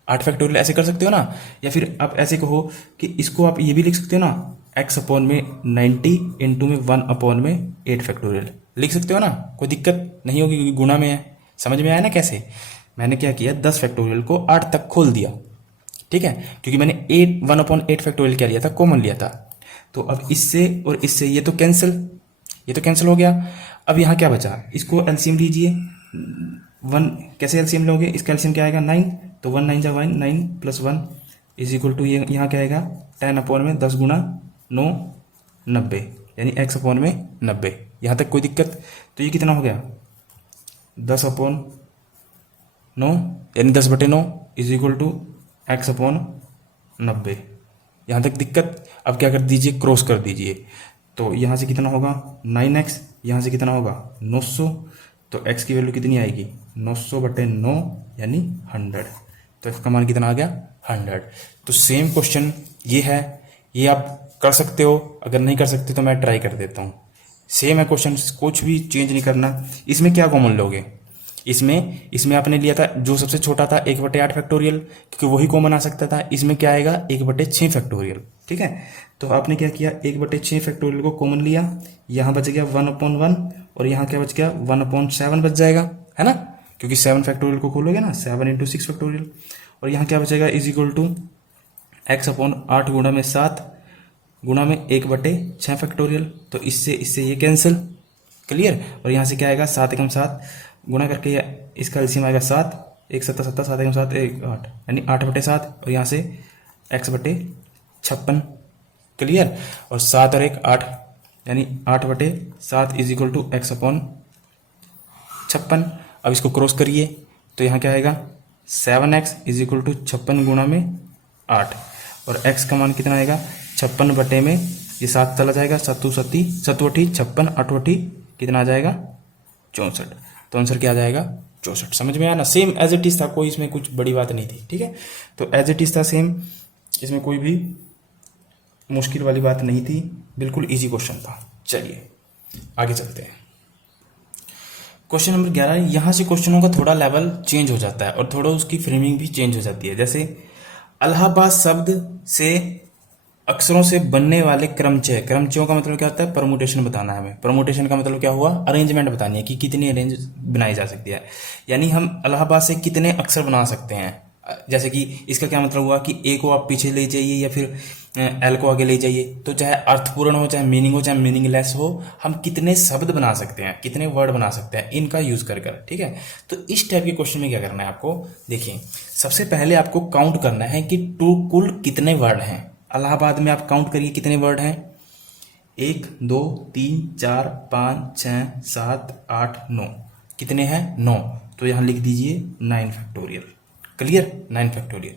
8 फैक्टोरियल ऐसे कर सकते हो ना, या फिर आप ऐसे कहो कि इसको आप ये भी लिख सकते हो ना, x अपॉन में 90 इंटू में 1/8 फैक्टोरियल लिख सकते हो ना, कोई दिक्कत नहीं होगी क्योंकि गुणा में है। समझ में आया ना कैसे, मैंने क्या किया, 10 फैक्टोरियल को 8 तक खोल दिया, ठीक है, क्योंकि मैंने 1/8 फैक्टोरियल क्या लिया था, कॉमन लिया था। तो अब इससे और इससे ये तो कैंसिल हो गया। अब यहाँ क्या बचा, इसको एलसीएम लीजिए, 1 कैसे एलसीएम लोगे, इसका एलसीएम क्या आएगा, 9, तो 1 9 जा 1, 9 प्लस 1 इज इक्वल टू, ये यहाँ क्या आएगा, 10 अपॉन में 10 गुना 9 90, यानी x अपॉन में 90। यहाँ तक कोई दिक्कत, तो ये कितना हो गया, 10/9 यानी 10/9 is equal to x upon 90। यहाँ तक दिक्कत, अब क्या कर दीजिए, क्रॉस कर दीजिए, तो यहाँ से कितना होगा 9x, यहाँ से कितना होगा 900, तो x की वैल्यू कितनी आएगी, 900/9 यानी 100, तो f का मान कितना आ गया, 100। तो सेम क्वेश्चन ये है, ये आप कर सकते हो, अगर नहीं कर सकते तो मैं ट्राई कर देता हूँ। सेम है क्वेश्चन, कुछ भी चेंज नहीं करना। इसमें क्या कॉमन लोगे, इसमें इसमें आपने लिया था जो सबसे छोटा था 1/8 फैक्टोरियल, क्योंकि वही कॉमन आ सकता था। इसमें क्या आएगा 1/6 फैक्टोरियल। ठीक है, तो आपने क्या किया 1/6 फैक्टोरियल को कॉमन लिया, यहाँ बच गया 1/1 और यहाँ क्या बच गया 1/7 बच जाएगा, है ना, क्योंकि 7 फैक्टोरियल को खोलोगे ना 7 × 6 फैक्टोरियल। और यहाँ क्या बचेगा इज इक्वल टू x/8 गुणा में 7 गुणा में 1/6 फैक्टोरियल। तो इससे ये कैंसिल, क्लियर। और यहाँ से क्या आएगा 7 × 7 गुणा करके इसका एलसीएम आएगा 7, 1 7 7 7 × 7 1 8 यानी 8/7 और यहाँ से x/56, क्लियर। और 7 और 1 8 यानी 8/7 इज इक्वल टू x/56। अब इसको क्रॉस करिए तो यहाँ क्या आएगा 7x इज इक्वल टू 56 गुणा में 8 और x का मान कितना आएगा 56 बटे में ये 7 चला जाएगा, 7 8 56 8 कितना आ जाएगा 64। तो आंसर क्या आ जाएगा 64। समझ में आया ना, सेम एज इट इज था, कोई इसमें कुछ बड़ी बात नहीं थी। ठीक है, तो एज इट इज था सेम, इसमें कोई भी मुश्किल वाली बात नहीं थी, बिल्कुल इजी क्वेश्चन था। चलिए आगे चलते हैं। क्वेश्चन नंबर 11, यहां से क्वेश्चनों का थोड़ा लेवल चेंज हो जाता है और थोड़ा उसकी फ्रेमिंग भी चेंज हो जाती है। जैसे अलाहाबाद शब्द से अक्षरों से बनने वाले क्रमचय, क्रमचयों का मतलब क्या होता है परमुटेशन बताना है हमें। परमुटेशन का मतलब क्या हुआ अरेंजमेंट बतानी है कि कितनी अरेंज बनाई जा सकती है, यानी हम अलाहाबाद से कितने अक्षर बना सकते हैं। जैसे कि इसका क्या मतलब हुआ कि ए को आप पीछे ले जाइए या फिर एल को आगे ले जाइए, तो चाहे अर्थपूर्ण हो चाहे मीनिंग हो चाहे मीनिंगलेस हो, हम कितने शब्द बना सकते हैं, कितने वर्ड बना सकते हैं इनका यूज कर। ठीक है, तो इस टाइप के क्वेश्चन में क्या करना है आपको, देखिए सबसे पहले आपको काउंट करना है कि कुल कितने वर्ड हैं। अलाहाबाद में आप काउंट करिए कितने वर्ड हैं, 1 2 3 4 5 6 7 8 9, कितने हैं 9। तो यहां लिख दीजिए 9 फैक्टोरियल, क्लियर 9 फैक्टोरियल।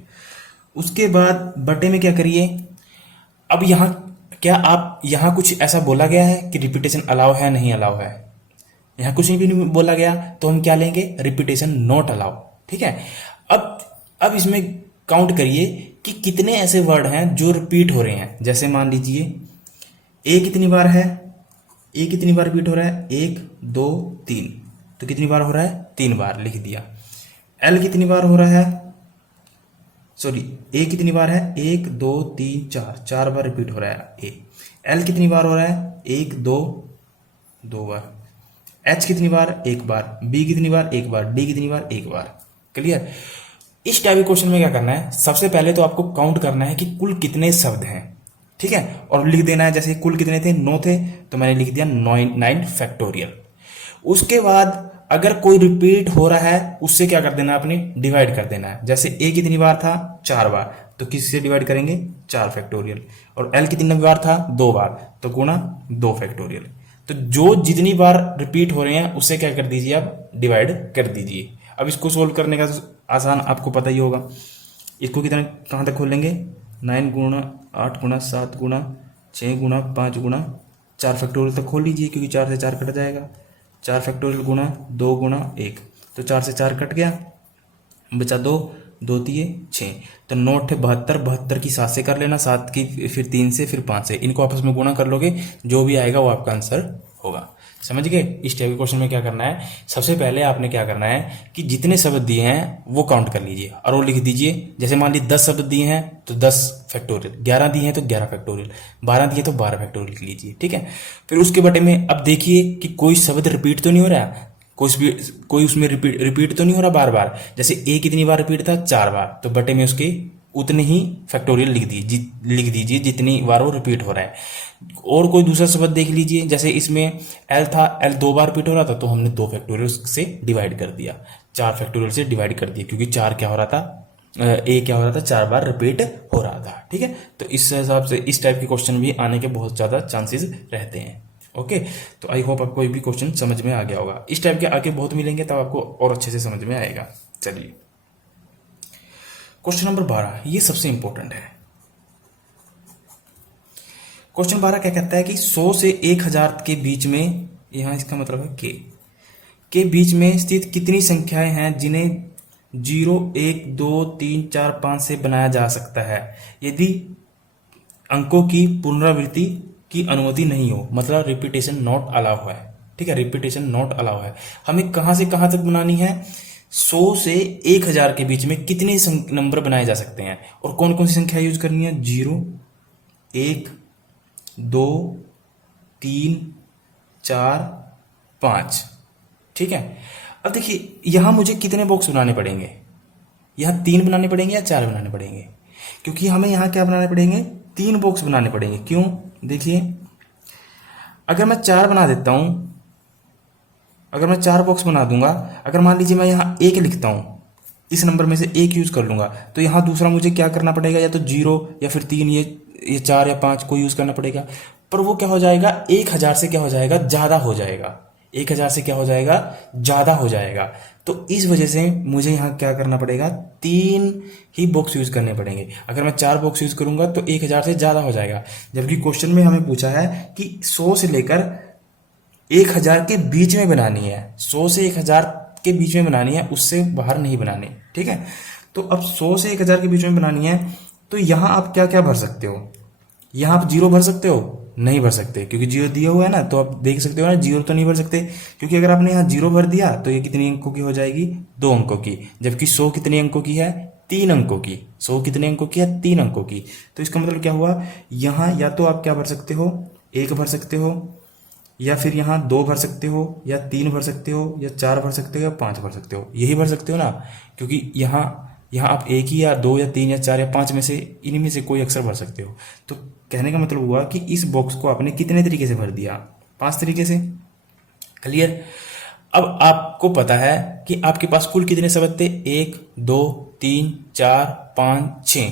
उसके बाद बटे में क्या करिए, अब यहां क्या आप यहां कुछ ऐसा बोला गया है कि रिपीटेशन अलाउ है नहीं अलाउ है, यहां कुछ भी नहीं बोला गया, तो हम क्या लेंगे रिपीटेशन नॉट अलाउ। ठीक है, अब इसमें काउंट करिए कि कितने ऐसे वर्ड हैं जो रिपीट हो रहे हैं। जैसे मान लीजिए ए कितनी बार है, ए कितनी बार रिपीट हो रहा है 1 2 3, तो कितनी बार हो रहा है 3 बार लिख दिया। एल कितनी बार हो रहा है, सॉरी ए कितनी बार है 1 2 3 4 बार रिपीट हो रहा है ए। एल कितनी बार हो रहा है 1 2 2 बार। एच कितनी बार 1 बार। बी कितनी बार 1 बार। डी कितनी बार 1 बार, क्लियर। इस टाइप के क्वेश्चन में क्या करना है, सबसे पहले तो आपको काउंट करना है कि कुल कितने शब्द हैं। ठीक है, और लिख देना है, जैसे कुल कितने थे 9 थे, तो मैंने लिख दिया 9 फैक्टोरियल। उसके बाद अगर कोई रिपीट हो रहा है उससे क्या कर देना है, आपने डिवाइड कर देना है। जैसे ए कितनी बार था 4 बार, तो किससे डिवाइड करेंगे 4 फैक्टोरियल। और एल कितनी बार था 2 बार, तो गुणा 2 फैक्टोरियल। तो जो जितनी बार रिपीट हो रहे हैं उससे क्या कर दीजिए आप डिवाइड कर दीजिए। अब इसको सोल्व करने का आसान आपको पता ही होगा, इसको कितना कहाँ तक खोलेंगे 9 गुणा 8 गुणा 7 गुणा 6 गुणा 5 गुणा 4 फैक्टोरियल तक खोल लीजिए, क्योंकि 4 से 4 कट जाएगा। 4 फैक्टोरियल गुणा 2 गुणा 1, तो 4 से 4 कट गया, बचा 2 2 3 6, तो 9 72 72 की 7 से कर लेना, 7 की फिर 3 से फिर 5 से, इनको आपस में गुणा कर लोगे, जो भी आएगा वो आपका आंसर होगा। समझ गए। इस टाइप के क्वेश्चन में क्या करना है, सबसे पहले आपने क्या करना है कि जितने शब्द दिए हैं वो काउंट कर लीजिए और वो लिख दीजिए। जैसे मान लीजिए 10 शब्द दिए हैं तो 10 फैक्टोरियल, 11 दिए हैं तो 11 फैक्टोरियल, 12 दिए तो 12 फैक्टोरियल लिख लीजिए। ठीक है, फिर उसके बटे में अब देखिए कि कोई शब्द रिपीट तो नहीं हो रहा, कोई उसमें रिपीट तो नहीं हो रहा बार बार। जैसे ए कितनी बार रिपीट था 4 बार, तो बटे में उसके उतने ही फैक्टोरियल लिख दीजिए जितनी बार वो रिपीट हो रहा है। और कोई दूसरा शब्द देख लीजिए, जैसे इसमें एल था, एल 2 बार रिपीट हो रहा था, तो हमने 2 फैक्टोरियल से डिवाइड कर दिया, 4 फैक्टोरियल से डिवाइड कर दिया, क्योंकि 4 क्या हो रहा था, ए क्या हो रहा था 4 बार रिपीट हो रहा था। ठीक है, तो इस हिसाब से इस टाइप के क्वेश्चन भी आने के बहुत ज्यादा चांसेस रहते हैं। ओके, तो आई होप आपको भी क्वेश्चन समझ में आ गया होगा। इस टाइप के आगे बहुत मिलेंगे तब आपको और अच्छे से समझ में आएगा। चलिए क्वेश्चन नंबर 12, ये सबसे इंपॉर्टेंट है। क्वेश्चन 12 क्या कहता है कि 100 से 1000 के बीच में, यहां इसका मतलब है के बीच में स्थित कितनी संख्याएं हैं जिन्हें 0 1 2 3 4 5 से बनाया जा सकता है यदि अंकों की पुनरावृत्ति की अनुमति नहीं हो, मतलब रिपीटेशन नॉट अलाउ है। ठीक है, रिपीटेशन नॉट अलाउ है। हमें कहाँ से कहाँ तक बनानी है, 100 से 1000 के बीच में कितने नंबर बनाए जा सकते हैं और कौन कौन सी संख्या यूज करनी है, 0, 1, 2, 3, 4, 5। ठीक है, अब देखिए यहां मुझे कितने बॉक्स बनाने पड़ेंगे, यहाँ 3 बनाने पड़ेंगे या 4 बनाने पड़ेंगे, क्योंकि हमें यहाँ क्या बनाने पड़ेंगे, 3 बॉक्स बनाने पड़ेंगे। क्यों, देखिए अगर मैं 4 बना देता हूं, अगर मैं 4 बॉक्स बना दूंगा, अगर मान लीजिए मैं यहाँ 1 लिखता हूं, इस नंबर में से 1 यूज कर लूंगा, तो यहाँ दूसरा मुझे क्या करना पड़ेगा, या तो 0 या फिर 3, ये 4 या 5 को यूज करना पड़ेगा। पर वो क्या हो जाएगा, 1000 से क्या हो जाएगा, ज्यादा हो जाएगा, 1000 से क्या हो जाएगा, ज्यादा हो जाएगा। तो इस वजह से मुझे यहाँ क्या करना पड़ेगा, 3 ही बॉक्स यूज करने पड़ेंगे। अगर मैं 4 बॉक्स यूज करूंगा तो 1000 से ज्यादा हो जाएगा, जबकि क्वेश्चन में हमें पूछा है कि 100 से लेकर 1000 के बीच में बनानी है, 100 से 1000 के बीच में बनानी है, उससे बाहर नहीं बनानी। ठीक है, तो अब 100 से 1000 के बीच में बनानी है, तो यहां आप क्या क्या भर सकते हो, यहां आप 0 भर सकते हो, नहीं भर सकते, क्योंकि 0 दिया हुआ है ना, तो आप देख सकते हो ना, 0 तो नहीं भर सकते, क्योंकि अगर आपने यहाँ 0 भर दिया तो ये कितने अंकों की हो जाएगी, 2 अंकों की, जबकि 100 कितने अंकों की है, 3 अंकों की। 100 कितने अंकों की है, 3 अंकों की। तो इसका मतलब क्या हुआ, यहाँ या तो आप क्या भर सकते हो, 1 भर सकते हो, या फिर यहाँ 2 भर सकते हो, या 3 भर सकते हो, या 4 भर सकते हो, या 5 भर सकते हो, यही भर सकते हो ना, क्योंकि यहाँ आप 1 ही या 2 या 3 या 4 या 5 में से, इनमें से कोई अक्षर भर सकते हो। तो कहने का मतलब हुआ कि इस बॉक्स को आपने कितने तरीके से भर दिया, 5 तरीके से। क्लियर। अब आपको पता है कि आपके पास कुल कितने शब्द थे, 1, 2, 3, 4, 5, 6।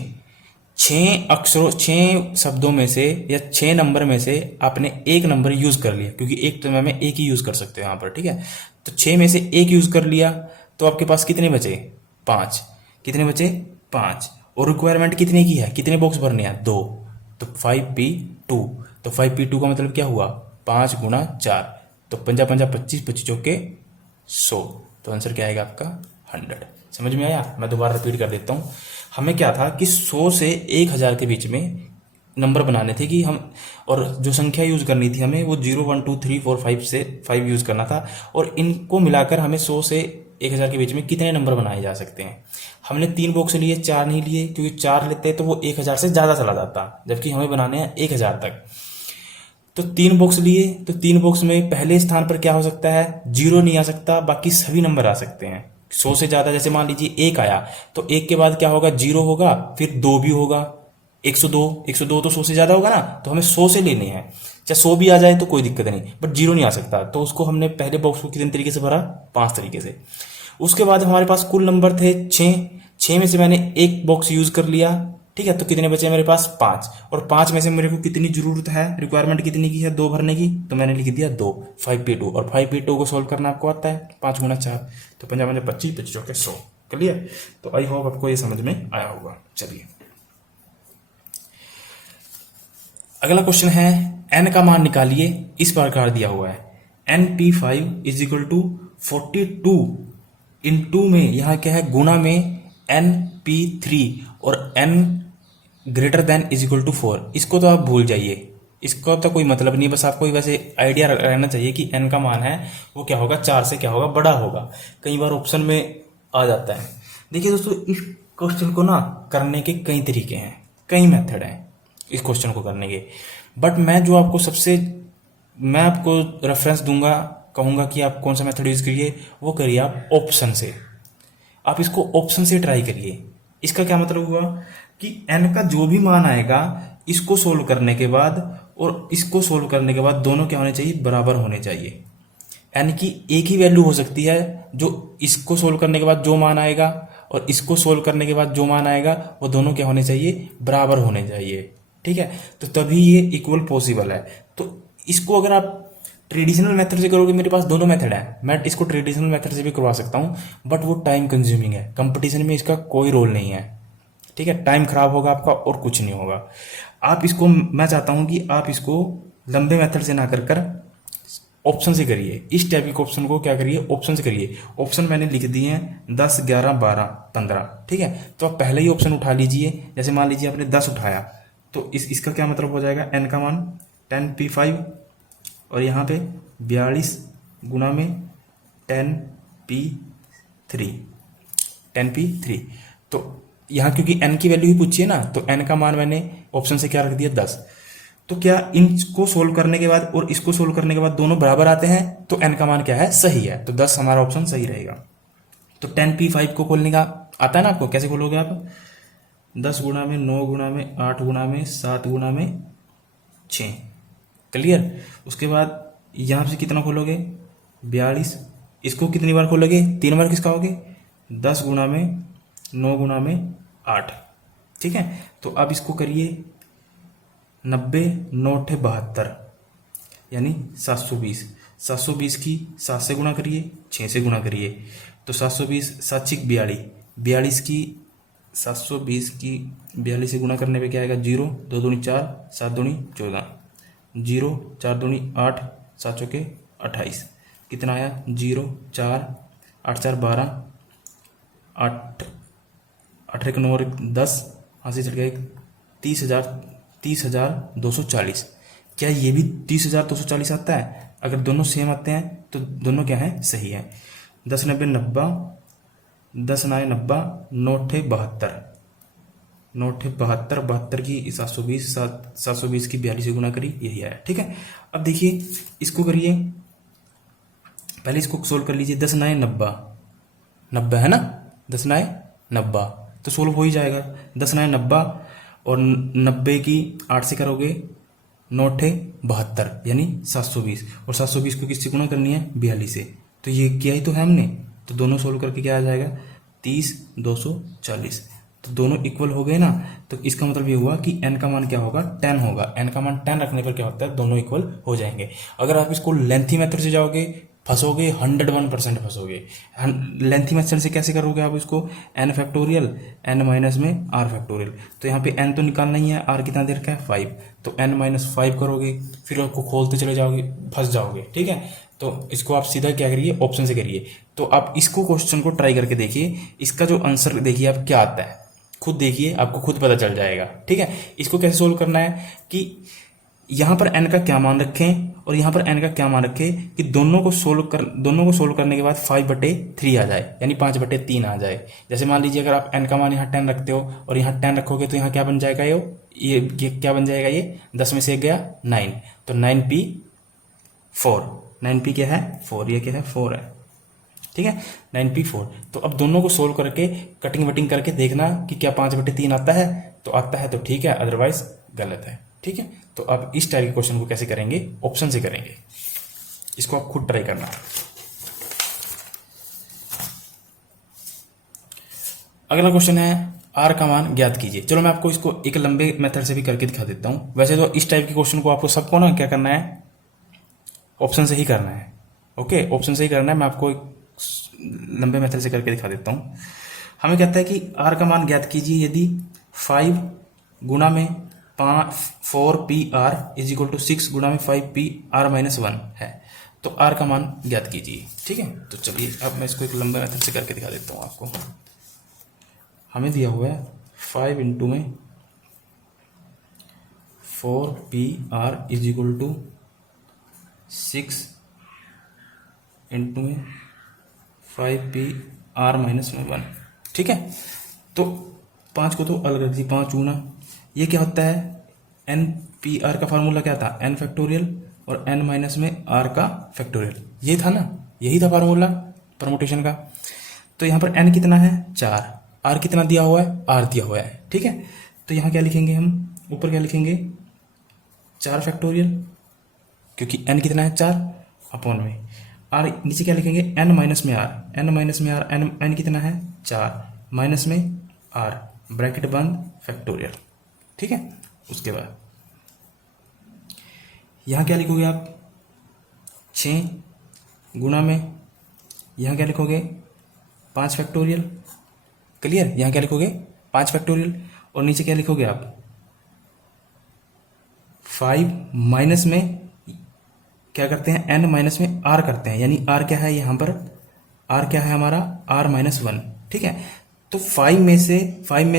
6 अक्षरों, 6 शब्दों में से या 6 नंबर में से आपने एक नंबर यूज कर लिया, क्योंकि एक समय में एक ही यूज कर सकते हो यहाँ पर। ठीक है, तो 6 में से एक यूज कर लिया, तो आपके पास कितने बचे, 5। कितने बचे, 5। और रिक्वायरमेंट कितने की है, कितने बॉक्स भरने हैं, 2, तो 5p2। तो 5p2 का मतलब क्या हुआ, 5 गुना 4, तो 5 5 25, 25 चौके 100। तो आंसर क्या आएगा आपका, 100। समझ में आया। मैं दोबारा रिपीट कर देता हूं, हमें क्या था कि 100 से 1000 के बीच में नंबर बनाने थे कि हम, और जो संख्या यूज करनी थी हमें वो 0 1 2 3 4 5 से 5 यूज करना था, और इनको मिलाकर हमें 100 से 1000 के बीच में कितने नंबर बनाए जा सकते हैं। हमने 3 बॉक्स लिए, 4 नहीं लिए, क्योंकि 4 लेते तो वो 1000 से ज्यादा चला जाता, जबकि हमें बनाने हैं 1000 तक। तो 3 बॉक्स लिए, तो 3 बॉक्स में पहले स्थान पर क्या हो सकता है, 0 नहीं आ सकता, बाकी सभी नंबर आ सकते हैं 100 से ज्यादा। जैसे मान लीजिए 1 आया, तो 1 के बाद क्या होगा, 0 होगा, फिर 2 भी होगा, 102 तो 100 से ज्यादा होगा ना, तो हमें 100 से लेने हैं। चाहे 100 भी आ जाए तो कोई दिक्कत नहीं, बट 0 नहीं आ सकता, तो उसको हमने पहले बॉक्स को कितने तरीके से भरा, 5 तरीके से। उसके बाद हमारे पास कुल नंबर थे 6 में से मैंने एक बॉक्स यूज कर लिया। ठीक है, तो कितने बचे मेरे पास, 5। और 5 में से मेरे को कितनी जरूरत है, रिक्वायरमेंट कितनी की है, 2 भरने की, तो मैंने लिख दिया 2, 5p2। और 5p2 को सोल्व करना आपको आता है, 5 गुना 4, तो 5 5 25, 25 चौके 100। क्लियर। तो आई होप आपको ये समझ में आया होगा। चलिए अगला क्वेश्चन है, n का मान निकालिए, इस प्रकार दिया हुआ है, np5 is equal to 42 into में, यहाँ क्या है, गुणा में np3 और n greater than is equal to 4। इसको तो आप भूल जाइए, इसका तो कोई मतलब नहीं, बस आपको वैसे आइडिया रहना चाहिए कि n का मान है वो क्या होगा, 4 से क्या होगा, बड़ा होगा। कई बार ऑप्शन में आ जाता है। देखिए दोस्तों, इस क्वेश्चन को ना करने के कई तरीके हैं, कई मेथड हैं इस क्वेश्चन को करने के, बट मैं आपको रेफरेंस दूंगा, कहूंगा कि आप कौन सा मेथड यूज करिए, वो करिए आप ऑप्शन से। आप इसको ऑप्शन से ट्राई करिए। इसका क्या मतलब हुआ कि n का जो भी मान आएगा, इसको सोल्व करने के बाद और इसको सोल्व करने के बाद दोनों क्या होने चाहिए, बराबर होने चाहिए। n की एक ही वैल्यू हो सकती है, जो इसको सोल्व करने के बाद जो मान आएगा और इसको सोल्व करने के बाद जो मान आएगा, वो दोनों क्या होने चाहिए, बराबर होने चाहिए। ठीक है, तो तभी ये इक्वल पॉसिबल है। तो इसको अगर आप ट्रेडिशनल मेथड से करोगे, मेरे पास दोनों मेथड है, मैं इसको ट्रेडिशनल मेथड से भी करवा सकता हूं, बट वो टाइम कंज्यूमिंग है, कंपटीशन में इसका कोई रोल नहीं है। ठीक है, टाइम खराब होगा आपका और कुछ नहीं होगा। आप इसको, मैं चाहता हूं कि आप इसको लंबे मेथड से ना कर ऑप्शन से करिए। इस टाइप के ऑप्शन को क्या करिए, ऑप्शन से करिए। ऑप्शन मैंने लिख दिए हैं 10, 11, 12, 15। ठीक है, तो आप पहले ही ऑप्शन उठा लीजिए। जैसे मान लीजिए आपने 10 उठाया, तो इसका क्या मतलब हो जाएगा, n का मान 10p5 और यहाँ पे 42 गुणा में 10p3, 10p3। तो यहाँ क्योंकि n की वैल्यू ही पूछी है ना, तो n का मान मैंने ऑप्शन से क्या रख दिया 10। तो क्या इनको सोल्व करने के बाद और इसको सोल्व करने के बाद दोनों बराबर आते हैं, तो n का मान क्या है, सही है, तो 10 हमारा ऑप्शन सही रहेगा। तो 10p5 को खोलने का आता है ना आपको, कैसे खोलोगे आप, 10 गुणा में 9 गुणा में 8 गुणा में 7 गुणा में 6, क्लियर। उसके बाद यहाँ से कितना खोलोगे, 42, इसको कितनी बार खोलोगे, 3 बार किसका होगे, 10 गुणा में 9 गुणा में 8, ठीक है। तो अब इसको करिए 90 9 72, यानी 720, 720 की 7 से गुणा करिए, 6 से गुणा करिए, तो 720 7 6 42, 42 की 720 की 42 से गुणा करने पे क्या आएगा, 0 2 दूनी 4 7 दूनी 14, 0 4 दूनी 8 7 चौके 28, कितना आया, 0 4 8 4 12, 8 8 1 9 10, हाँ से चढ़ गया 30,240। क्या ये भी 30,240 आता है? अगर दोनों सेम आते हैं तो दोनों क्या है, सही है। 10 90 90, 10 9 90, 9 8 72, 9 8 72, 72 की 720, 720 की 42 से गुणा करी, यही आया, ठीक है। अब देखिए इसको करिए, पहले इसको सोल्व कर लीजिए, 10 9 90, 90 है ना, 10 9 90 तो सोल्व हो ही जाएगा। 10 9 90 और 90 की 8 से करोगे 9 8 72, यानी 720, और 720 को किससे गुणा करनी है, 42 से, तो ये किया ही तो है हमने, तो दोनों सोल्व करके क्या आ जाएगा, 30,240, तो दोनों इक्वल हो गए ना। तो इसका मतलब ये हुआ कि n का मान क्या होगा, 10 होगा। n का मान 10 रखने पर क्या होता है, दोनों इक्वल हो जाएंगे। अगर आप इसको लेंथी मेथड से जाओगे फंसोगे, 101% फंसोगे। लेंथी मेथड से कैसे करोगे आप इसको, n फैक्टोरियल n माइनस में r फैक्टोरियल, तो यहाँ पे n तो निकालना ही है, r कितना दे रखा है 5, तो n माइनस 5 करोगे, फिर आपको खोलते चले जाओगे, फंस जाओगे, ठीक है। तो इसको आप सीधा क्या करिए, ऑप्शन से करिए। तो आप इसको क्वेश्चन को ट्राई करके देखिए, इसका जो आंसर देखिए आप क्या आता है, खुद देखिए, आपको खुद पता चल जाएगा, ठीक है। इसको कैसे सोल्व करना है कि यहाँ पर n का क्या मान रखें और यहाँ पर n का क्या मान रखें कि दोनों को सोल्व करने के बाद 5/3 आ जाए, यानी 5/3 आ जाए। जैसे मान लीजिए अगर आप n का मान यहाँ 10 रखते हो और यहाँ 10 रखोगे, तो यहाँ क्या बन जाएगा, ये क्या बन जाएगा, ये 10 में से 1 गया 9, तो 9p4, 9p क्या है 4, ये क्या है 4 है, ठीक है, 9p4। तो अब दोनों को सोल्व करके कटिंग वटिंग करके देखना कि क्या 5/3 आता है, तो आता है तो ठीक है, अदरवाइज गलत है, ठीक है। तो अब इस टाइप के क्वेश्चन को कैसे करेंगे, ऑप्शन से करेंगे। इसको आप खुद ट्राई करना। अगला क्वेश्चन है r का मान ज्ञात कीजिए। चलो मैं आपको इसको एक लंबे मेथड से भी करके दिखा देता हूं। वैसे तो इस टाइप के क्वेश्चन को आपको सबको ना क्या करना है, ऑप्शन से ही करना है, ओके, ऑप्शन से ही करना है। मैं आपको एक लंबे मेथड से करके दिखा देता हूं। हमें कहता है कि r का मान ज्ञात कीजिए यदि 5 गुणा में 4pr इज इक्वल टू 6 गुणा में 5pr माइनस 1 है, तो r का मान ज्ञात कीजिए, ठीक है। तो चलिए अब मैं इसको एक लंबे मेथड से करके दिखा देता हूँ आपको। हमें दिया हुआ है 5 इंटू में 4pr is equal to 6 into में 5pr माइनस 1, ठीक है। तो 5 को तो अलग रख दी, 5 गुना ये क्या होता है, n पी आर का फार्मूला क्या था, n फैक्टोरियल और n माइनस में r का फैक्टोरियल, ये था ना, यही था फार्मूला परमुटेशन का। तो यहाँ पर n कितना है 4, r कितना दिया हुआ है, r दिया हुआ है, ठीक है। तो यहाँ क्या लिखेंगे हम, ऊपर क्या लिखेंगे 4 फैक्टोरियल, क्योंकि n कितना है 4 अपॉन में r, नीचे क्या लिखेंगे n माइनस में r, n माइनस में r, n कितना है 4 माइनस में r, ब्रैकेट बंद फैक्टोरियल, ठीक है। उसके बाद यहाँ क्या लिखोगे आप 6 गुणा में, यहाँ क्या लिखोगे 5 फैक्टोरियल, क्लियर। यहाँ क्या लिखोगे 5 फैक्टोरियल और नीचे क्या लिखोगे आप 5 माइनस में क्या करते हैं, n माइनस में r करते हैं, यानी r क्या है यहाँ पर, r क्या है हमारा r माइनस 1, ठीक है। तो 5 में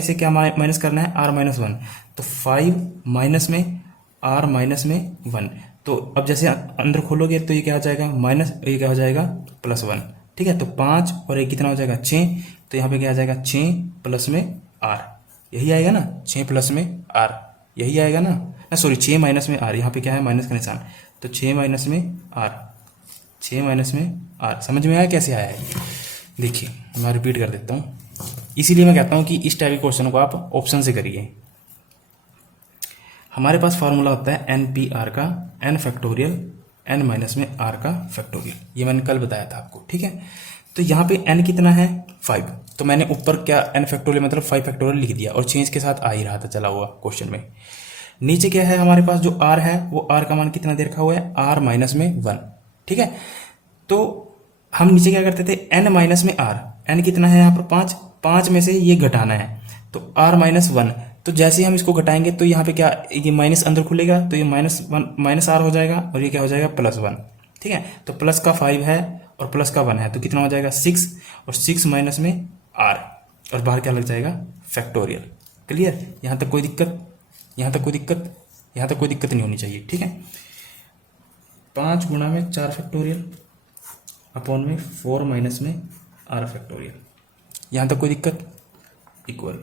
से क्या माइनस करना है, r माइनस 1, तो 5 माइनस में r माइनस में 1, तो अब जैसे अंदर खोलोगे तो ये क्या हो जाएगा माइनस, ये क्या हो जाएगा +1। ठीक है, तो 5 और 1 कितना हो जाएगा 6, तो यहाँ पे क्या आ जाएगा 6 प्लस में r, यही आएगा ना, 6 प्लस में r, यही आएगा ना सॉरी 6 माइनस में r, यहाँ पे क्या है माइनस का निशान, तो 6 माइनस में r, 6 माइनस में r। समझ में आया कैसे आया है? देखिए मैं रिपीट कर देता हूँ, इसीलिए मैं कहता हूँ कि इस टाइप के क्वेश्चन को आप ऑप्शन से करिए। हमारे पास फार्मूला होता है NP/r का n फैक्टोरियल n माइनस में r का फैक्टोरियल, ये मैंने कल बताया था आपको। ठीक है, तो यहाँ पे n कितना है 5, तो मैंने ऊपर क्या n फैक्टोरियल मतलब 5 फैक्टोरियल लिख दिया और चेंज के साथ आ ही रहा था चला हुआ क्वेश्चन में। नीचे क्या है हमारे पास जो r है वो r का मान कितना दे रखा हुआ है r माइनस में 1। ठीक है, तो हम नीचे क्या करते थे n माइनस में r, n कितना है यहाँ पर 5, 5 में से ये घटाना है तो r माइनस 1, तो जैसे ही हम इसको घटाएंगे तो यहाँ पे क्या ये माइनस अंदर खुलेगा तो ये -1 माइनस r हो जाएगा और ये क्या हो जाएगा +1। ठीक है, तो प्लस का 5 है और प्लस का 1 है तो कितना हो जाएगा 6, और 6 माइनस में r और बाहर क्या लग जाएगा फैक्टोरियल। क्लियर? यहाँ तक कोई दिक्कत? यहाँ तक कोई दिक्कत? यहाँ तक कोई दिक्कत नहीं होनी चाहिए। ठीक है, 5 गुणा में 4 फैक्टोरियल अपॉन में 4 माइनस में r फैक्टोरियल, यहाँ तक कोई दिक्कत? इक्वल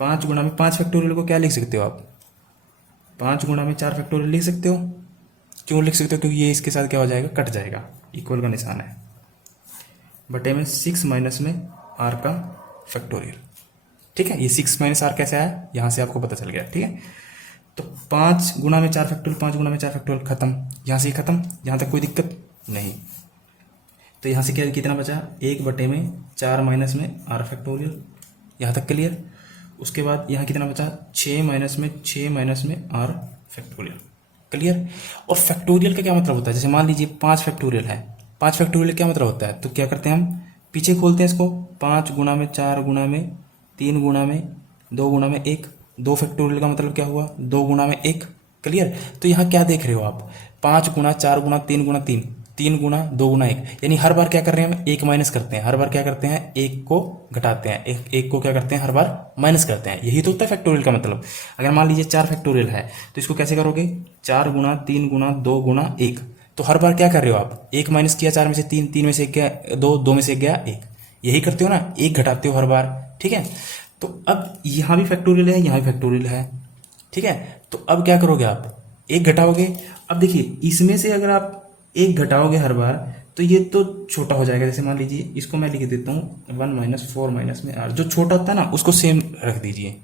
5 गुणा में 5 फैक्टोरियल को क्या लिख सकते हो आप 5 गुणा में 4 फैक्टोरियल लिख सकते हो। क्यों लिख सकते हो? क्योंकि ये इसके साथ क्या हो जाएगा कट जाएगा, इक्वल का निशान है, बटे में 6 माइनस में r का फैक्टोरियल। ठीक है, ये 6 माइनस r कैसे आया यहाँ से आपको पता चल गया। ठीक है, तो 5 गुणा में 4 फैक्टोरियल, 5 गुणा में 4 फैक्टोरियल खत्म, यहाँ से खत्म, यहाँ तक कोई दिक्कत नहीं। तो यहाँ से क्या कितना बचा 1 बटे में 4 माइनस में r फैक्टोरियल, यहाँ तक क्लियर। उसके बाद यहाँ कितना बचा 6 माइनस में 6 माइनस में r फैक्टोरियल। क्लियर? और फैक्टोरियल का क्या मतलब होता है, जैसे मान लीजिए 5 फैक्टोरियल है, 5 फैक्टोरियल क्या मतलब होता है, तो क्या करते हैं हम पीछे खोलते हैं इसको, 5 गुणा में 4 गुणा में 3 गुणा में 2 गुणा में 1, 2 फैक्टोरियल का मतलब क्या हुआ 2 गुणा में 1। क्लियर? तो यहाँ क्या देख रहे हो आप 5 गुणा 4 गुणा 3 गुणा 3, 3 गुणा 2 गुणा 1, यानी हर बार क्या कर रहे हैं हम 1 माइनस करते हैं, हर बार क्या करते हैं 1 को घटाते हैं, एक को क्या करते हैं हर बार माइनस करते हैं। यही तो होता है फैक्टोरियल का मतलब। अगर मान लीजिए 4 फैक्टोरियल है तो इसको कैसे करोगे 4 गुणा 3 गुणा 2 गुणा 1, तो हर बार क्या कर रहे हो आप 1 माइनस किया 4 में से 3, 3 में से 1 गया 2, 2 में से 1 गया 1, यही करते हो ना, 1 घटाते हो हर बार। ठीक है, तो अब यहाँ भी फैक्टोरियल है यहाँ भी फैक्टोरियल है। ठीक है, तो अब क्या करोगे आप 1 घटाओगे। अब देखिए इसमें से अगर आप 1 घटाओगे हर बार तो ये तो छोटा हो जाएगा, जैसे मान लीजिए इसको मैं लिख देता हूँ 1 माइनस 4 माइनस में r, जो छोटा होता है ना उसको सेम रख दीजिए,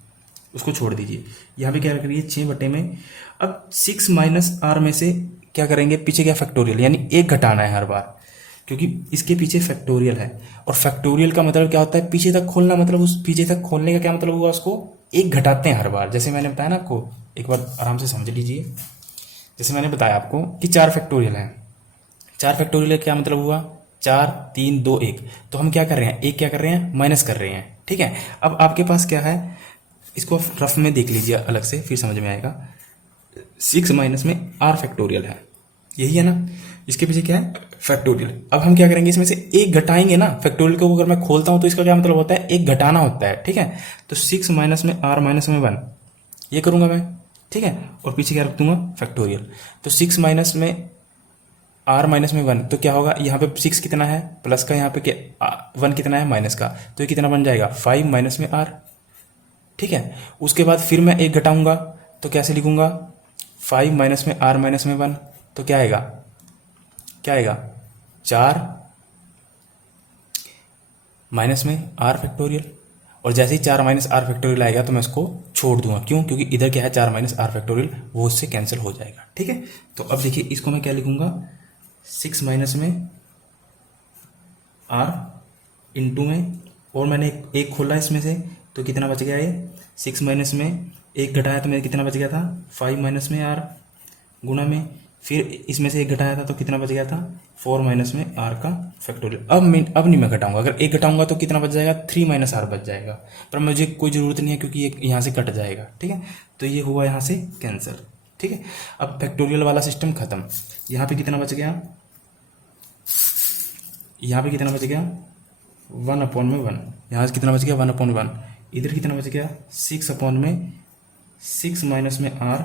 उसको छोड़ दीजिए। यहाँ पे क्या रख रही है 6 बटे में, अब 6 माइनस r में से क्या करेंगे पीछे क्या फैक्टोरियल, यानी 1 घटाना है हर बार, क्योंकि इसके पीछे फैक्टोरियल है। और फैक्टोरियल का मतलब क्या होता है पीछे तक खोलना, मतलब उस पीछे तक खोलने का क्या मतलब हुआ, उसको 1 घटाते हैं हर बार। जैसे मैंने बताया ना आपको, एक बार आराम से समझ लीजिए। जैसे मैंने बताया आपको कि 4 फैक्टोरियल है, 4 फैक्टोरियल क्या मतलब हुआ 4 3 2 1, तो हम क्या कर रहे हैं 1 क्या कर रहे हैं माइनस कर रहे हैं। ठीक है, अब आपके पास क्या है, इसको रफ में देख लीजिए अलग से फिर समझ में आएगा। 6 माइनस में r फैक्टोरियल है, यही है ना, इसके पीछे क्या है फैक्टोरियल। अब हम क्या करेंगे इसमें से 1 घटाएंगे ना, फैक्टोरियल को अगर मैं खोलता हूं तो इसका क्या मतलब होता है 1 घटाना होता है। ठीक है, तो 6 माइनस में r माइनस में 1 ये करूंगा मैं। ठीक है, और पीछे क्या रख दूंगा फैक्टोरियल, तो 6 माइनस में r माइनस में 1, तो क्या होगा यहाँ पे 6 कितना है प्लस का, यहाँ पे क्या 1 कितना है माइनस का, तो ये कितना बन जाएगा 5 माइनस में r। ठीक है, उसके बाद फिर मैं 1 घटाऊंगा तो कैसे लिखूंगा 5 माइनस में r माइनस में 1, तो क्या आएगा 4 माइनस में r फैक्टोरियल। और जैसे ही 4 माइनस r फैक्टोरियल आएगा तो मैं इसको छोड़ दूंगा, क्यों, क्योंकि इधर क्या है 4 माइनस r फैक्टोरियल, वो उससे कैंसिल हो जाएगा। ठीक है, तो अब देखिए इसको मैं क्या लिखूंगा 6 माइनस में r इंटू में, और मैंने एक खोला इसमें से तो कितना बच गया ये 6 माइनस में 1 घटाया तो मेरा कितना बच गया था 5 माइनस में r गुणा में, फिर इसमें से 1 घटाया था तो कितना बच गया था 4 माइनस में r का फैक्टोरियल। अब नहीं मैं घटाऊंगा, अगर 1 घटाऊंगा तो कितना बच जाएगा 3 माइनस r बच जाएगा, पर मुझे कोई ज़रूरत नहीं है क्योंकि ये यहाँ से कट जाएगा। ठीक है, तो ये हुआ यहाँ से कैंसिल। ठीक है, अब फैक्टोरियल वाला सिस्टम खत्म। यहाँ पे कितना बच गया, यहाँ पे कितना बच गया 1 अपॉन में 1, यहाँ से कितना बच गया 1 अपॉन 1, इधर कितना बच गया 6 अपॉन में 6 माइनस में r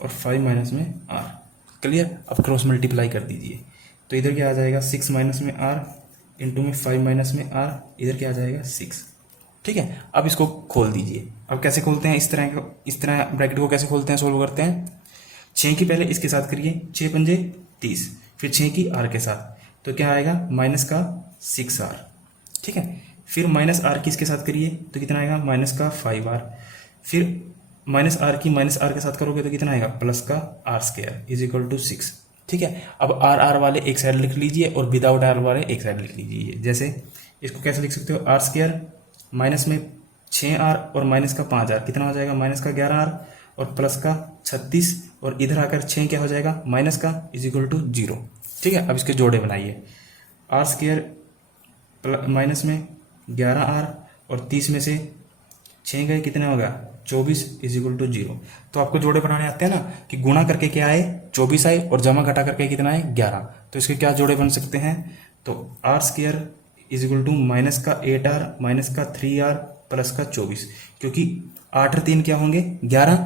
और 5 माइनस में r। क्लियर। अब क्रॉस मल्टीप्लाई कर दीजिए, तो इधर क्या आ जाएगा 6 माइनस में r इंटू में 5 माइनस में r, इधर क्या आ जाएगा 6। ठीक है, अब इसको खोल दीजिए। अब कैसे खोलते हैं, इस तरह ब्रैकेट को कैसे खोलते हैं, सोल्व करते हैं। 6 की पहले इसके साथ करिए, 6 पंजे 30, फिर 6 की r के साथ, तो क्या आएगा माइनस का 6r। ठीक है, फिर माइनस r की इसके साथ करिए तो कितना आएगा माइनस का 5r, फिर माइनस r की माइनस r के साथ करोगे तो कितना आएगा प्लस का r² इज इक्वल टू 6। ठीक है, अब r वाले एक साइड लिख लीजिए और विदाउट r वाले एक साइड लिख लीजिए। जैसे इसको कैसे लिख सकते हो, r² माइनस में 6r और माइनस का 5r कितना हो जाएगा माइनस का 11r और प्लस का 36, और इधर आकर 6 क्या हो जाएगा माइनस का इज इक्वल टू 0। ठीक है, अब इसके जोड़े बनाइए, r² माइनस में 11r और 30 में से 6 गए कितना होगा 24 इज इक्वल टू 0। तो आपको जोड़े बनाने आते हैं ना कि गुणा करके क्या आए 24 आए और जमा घटा करके कितना आए 11, तो इसके क्या जोड़े बन सकते हैं, तो r² is equal to minus का 8r माइनस का 3r प्लस का 24, क्योंकि 8 और 3 क्या होंगे 11,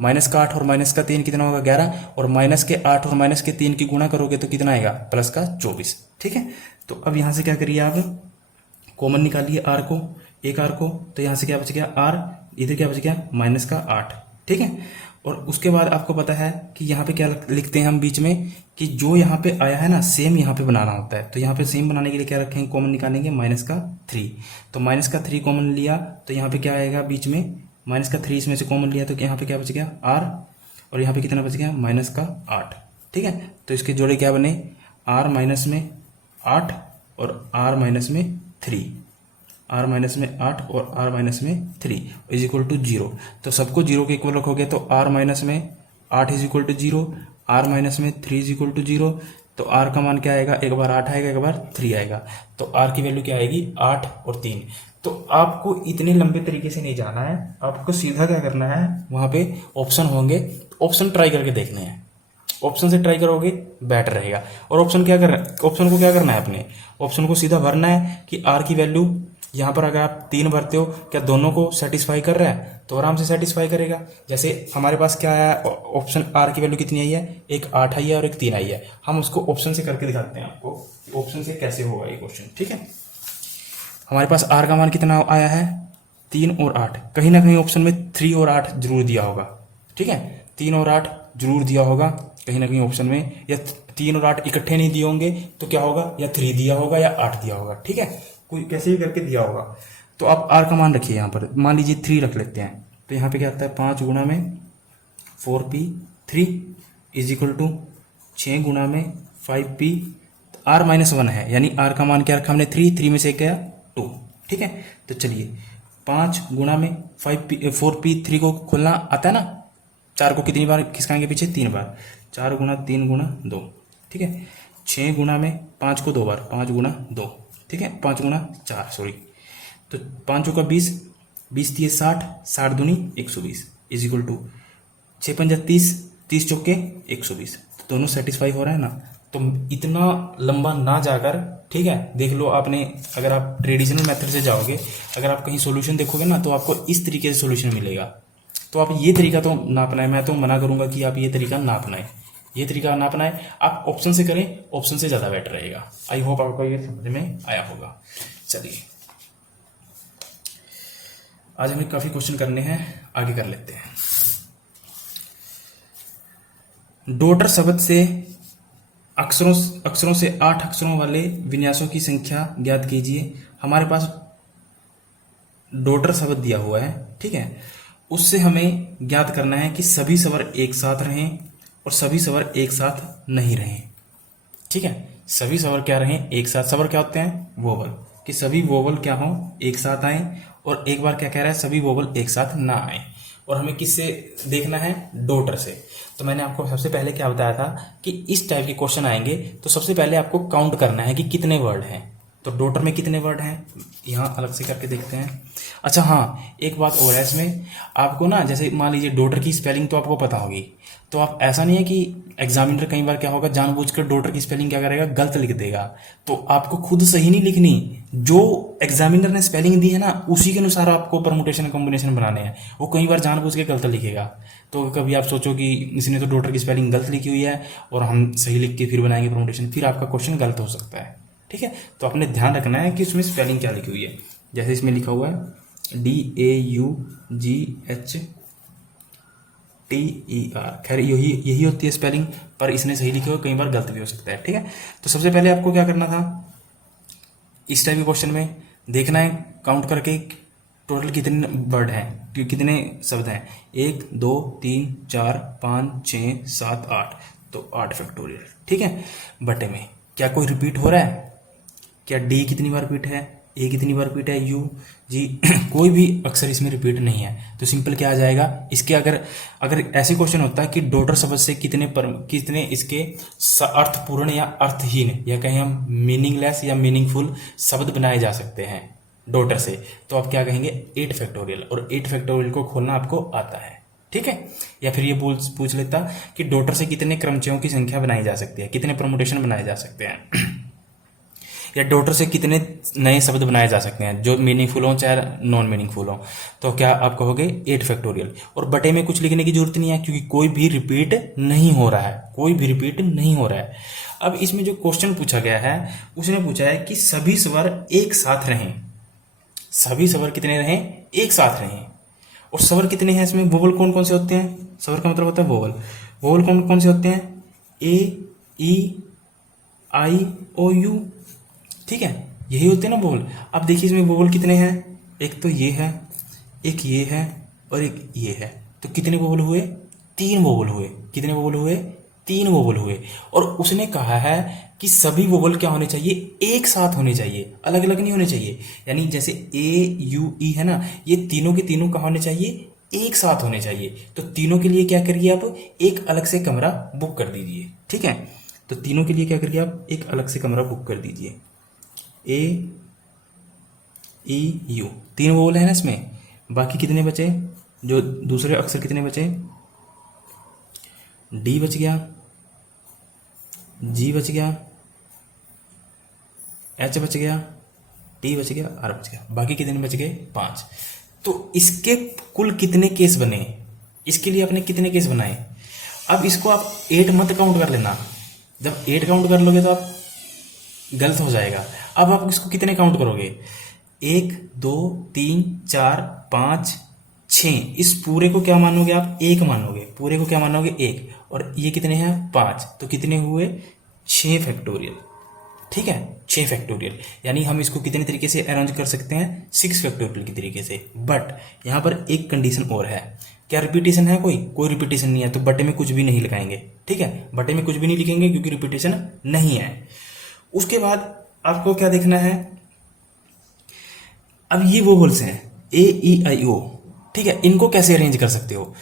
माइनस का 8 और माइनस का 3 कितना होगा 11, और माइनस के 8 और माइनस के 3 की गुणा करोगे तो कितना आएगा प्लस का 24। ठीक है, तो अब यहां से क्या करिए आप कॉमन निकालिए r को, एक r को, तो यहां से क्या बच गया r, इधर क्या बच गया माइनस का 8। ठीक है, और उसके बाद आपको पता है कि यहाँ पे क्या लिखते हैं हम बीच में कि जो यहाँ पे आया है ना सेम यहाँ पे बनाना होता है, तो यहाँ पे सेम बनाने के लिए क्या रखेंगे कॉमन निकालेंगे माइनस का 3, तो माइनस का 3 कॉमन लिया तो यहाँ पे क्या आएगा बीच में माइनस का 3 इसमें से कॉमन लिया तो यहाँ पे क्या बच गया r, और यहाँ पे कितना बच गया माइनस का 8। ठीक है, तो इसके जोड़े क्या बने r माइनस में 8 और r माइनस में 3, r माइनस में 8 और r माइनस में 3 इज इक्वल टू 0। तो सबको 0 के इक्वल रखोगे तो r माइनस में 8 is equal to 0, r minus में 3 इज इक्वल टू 0, तो r का मान क्या आएगा, एक बार 8 आएगा एक बार 3 आएगा, तो r की वैल्यू क्या आएगी 8 और 3। तो आपको इतने लंबे तरीके से नहीं जाना है, आपको सीधा क्या करना है, वहां पे ऑप्शन होंगे, ऑप्शन ट्राई करके देखने हैं, ऑप्शन से ट्राई करोगे बेटर रहेगा। और ऑप्शन क्या करना है, ऑप्शन को क्या करना है, अपने ऑप्शन को सीधा भरना है कि r की वैल्यू यहाँ पर अगर आप 3 भरते हो क्या दोनों को सेटिस्फाई कर रहा है, तो आराम से सेटिस्फाई करेगा। जैसे हमारे पास क्या आया ऑप्शन r की वैल्यू कितनी आई है, एक 8 आई है और एक 3 आई है, हम उसको ऑप्शन से करके दिखाते हैं आपको ऑप्शन से कैसे होगा ये क्वेश्चन। ठीक है, हमारे पास r का मान कितना आया है 3 और 8, कहीं ना कहीं ऑप्शन में 3 और 8 जरूर दिया होगा। ठीक है, 3 और 8 जरूर दिया होगा कहीं ना कहीं ऑप्शन में, या 3 और 8 इकट्ठे नहीं दिए होंगे तो क्या होगा, या 3 दिया होगा या 8 दिया होगा। ठीक है, कोई कैसे भी करके दिया होगा। तो आप r का मान रखिए, यहाँ पर मान लीजिए 3 रख लेते हैं, तो यहाँ पे क्या आता है 5 गुणा में 4p3 इज इक्वल टू 6 गुणा में 5p, r माइनस 1 है यानी r का मान क्या रखा हमने 3 में से एक गया 2। ठीक है, तो चलिए 5 गुणा में 4p3 को खोलना आता है ना, 4 को कितनी बार खिसकाएंगे पीछे 3 बार, 4 गुणा 3 गुणा 2। ठीक है, 6 गुणा में 5 को 2 बार, 5 गुणा 2। ठीक है, 5 गुणा 4 सॉरी, तो 5 का 20, 20 दिए 60, 60 दूनी 120 इज इक्वल टू 6 पंजा 30, 30 चौके 120, तो दोनों सेटिस्फाई हो रहा है ना। तो इतना लंबा ना जाकर, ठीक है, देख लो आपने, अगर आप ट्रेडिशनल मेथड से जाओगे, अगर आप कहीं सॉल्यूशन देखोगे ना तो आपको इस तरीके से सॉल्यूशन मिलेगा। तो आप ये तरीका तो ना अपनाएं, मैं तो मना करूंगा कि आप ये तरीका ना अपनाएं, ये तरीका ना अपनाएं, आप ऑप्शन से करें, ऑप्शन से ज्यादा बेटर रहेगा। आई होप आपको ये समझ में आया होगा। चलिए आज हमें काफी क्वेश्चन करने हैं, आगे कर लेते हैं। डॉटर शब्द से अक्षरों से 8 अक्षरों वाले विन्यासों की संख्या ज्ञात कीजिए। हमारे पास डॉटर शब्द दिया हुआ है, ठीक है, उससे हमें ज्ञात करना है कि सभी स्वर एक साथ रहें और सभी स्वर एक साथ नहीं रहें। ठीक है, सभी स्वर क्या रहें एक साथ, स्वर क्या होते हैं वोवल, कि सभी वोवल क्या हो एक साथ आए, और एक बार क्या कह रहा है सभी वोवल एक साथ ना आए। और हमें किससे देखना है, डॉटर से। तो मैंने आपको सबसे पहले क्या बताया था कि इस टाइप के क्वेश्चन आएंगे तो सबसे पहले आपको काउंट करना है कि कितने वर्ड हैं। तो डॉटर में कितने वर्ड हैं, यहाँ अलग से करके देखते हैं। अच्छा हाँ, एक बात और है इसमें, आपको ना जैसे मान लीजिए डॉटर की स्पेलिंग तो आपको पता होगी, तो आप ऐसा नहीं है कि एग्जामिनर कई बार क्या होगा, जानबूझकर डॉटर की स्पेलिंग क्या करेगा, गलत लिख देगा। तो आपको खुद सही नहीं लिखनी, जो एग्जामिनर ने स्पेलिंग दी है ना उसी के अनुसार आपको परमुटेशन कॉम्बिनेशन बनाने हैं। वो कई बार जानबूझ के गलत लिखेगा, तो कभी आप सोचो कि इसने तो डॉटर की स्पेलिंग गलत लिखी हुई है और हम सही लिख के फिर बनाएंगे परमुटेशन, फिर आपका क्वेश्चन गलत हो सकता है। ठीक है, तो आपने ध्यान रखना है कि उसमें स्पेलिंग क्या लिखी हुई है। जैसे इसमें लिखा हुआ है DAUGHTER, खैर यही होती है स्पेलिंग, पर इसने सही लिखे हुए, कई बार गलत भी हो सकता है। ठीक है, तो सबसे पहले आपको क्या करना था, इस टाइप के क्वेश्चन में देखना है काउंट करके टोटल कितने वर्ड हैं, कितने शब्द हैं, 1 2 3 4 5 6 7 8, तो 8 फैक्टोरियल। ठीक है, बटे में क्या कोई रिपीट हो रहा है, क्या डी कितनी बार रिपीट है, ए कितनी बार रिपीट है, यू जी कोई भी अक्षर इसमें रिपीट नहीं है। तो सिंपल क्या आ जाएगा इसके, अगर ऐसे क्वेश्चन होता है कि डॉटर शब्द से कितने इसके अर्थपूर्ण या अर्थहीन या कहीं हम मीनिंगलेस या मीनिंगफुल शब्द बनाए जा सकते हैं डॉटर से, तो आप क्या कहेंगे 8 फैक्टोरियल, और 8 फैक्टोरियल को खोलना आपको आता है। ठीक है, या फिर ये पूछ लेता कि डॉटर से कितने क्रमचयों की संख्या बनाई जा सकती है, कितने परमुटेशन बनाए जा सकते हैं या डॉटर से कितने नए शब्द बनाए जा सकते हैं जो मीनिंगफुल हो चाहे नॉन मीनिंगफुल हो, तो क्या आप कहोगे 8 फैक्टोरियल। और बटे में कुछ लिखने की जरूरत नहीं है क्योंकि कोई भी रिपीट नहीं हो रहा है, कोई भी रिपीट नहीं हो रहा है। अब इसमें जो क्वेश्चन पूछा गया है उसने पूछा है कि सभी स्वर एक साथ रहें, सभी स्वर कितने रहें, एक साथ रहें। और स्वर कितने हैं इसमें, वोवल कौन कौन से होते हैं, स्वर का मतलब होता है वोवल, वोवल कौन कौन से होते हैं, ए ई आई ओ यू। ठीक है, यही होते हैं ना वोवल। अब देखिए इसमें वोवल कितने हैं, एक तो ये है, एक ये है और एक ये है, तो कितने वोवल हुए, 3 वोवल हुए। कितने वोवल हुए, 3 वोवल हुए। और उसने कहा है कि सभी वोवल क्या होने चाहिए, एक साथ होने चाहिए, अलग अलग नहीं होने चाहिए। यानी जैसे ए यू ई है ना, ये तीनों के तीनों कहाँ होने चाहिए, एक साथ होने चाहिए। तो तीनों के लिए क्या करिए आप, एक अलग से कमरा बुक कर दीजिए। ठीक है, तो तीनों के लिए क्या करिए आप, एक अलग से कमरा बुक कर दीजिए। ए ई यू 3 वोवल है ना इसमें, बाकी कितने बचे, जो दूसरे अक्षर कितने बचे, डी बच गया, जी बच गया, एच बच गया, टी बच गया, आर बच गया, बाकी कितने बच गए, 5। तो इसके कुल कितने केस बने, इसके लिए आपने कितने केस बनाए। अब इसको आप 8 मत काउंट कर लेना, जब 8 काउंट कर लोगे तो आप गलत हो जाएगा। अब आप इसको कितने काउंट करोगे, 1 2 3 4 5 6, इस पूरे को क्या मानोगे आप, 1 मानोगे, पूरे को क्या मानोगे 1, और ये कितने हैं 5, तो कितने हुए 6 फैक्टोरियल। ठीक है, 6 फैक्टोरियल। यानी हम इसको कितने तरीके से अरेंज कर सकते हैं, 6 फैक्टोरियल की तरीके से। बट यहाँ पर एक कंडीशन और है, क्या रिपीटेशन है, कोई रिपीटेशन नहीं है, तो बटे में कुछ भी नहीं लगाएंगे। ठीक है, बटे में कुछ भी नहीं लिखेंगे क्योंकि रिपीटेशन नहीं है। उसके बाद आपको क्या देखना है, अब ये वोवल्स हैं ए ई आई ओ। ठीक है, इनको कैसे अरेंज कर सकते हो।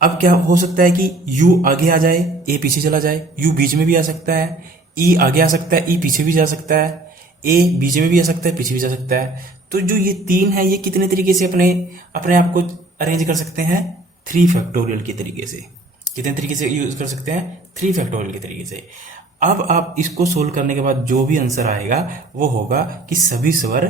अब क्या हो सकता है कि यू आगे आ जाए, ए पीछे चला जाए, यू बीच में भी आ सकता है, ई आगे आ सकता है, ई पीछे भी जा सकता है, ए बीच में भी आ सकता है, पीछे भी जा सकता है। तो जो ये 3 है, ये कितने तरीके से अपने आप को अरेंज कर सकते हैं, 3 फैक्टोरियल के तरीके से। कितने तरीके से यूज कर सकते हैं, 3 फैक्टोरियल के तरीके से। अब आप इसको सोल्व करने के बाद जो भी आंसर आएगा वो होगा कि सभी स्वर,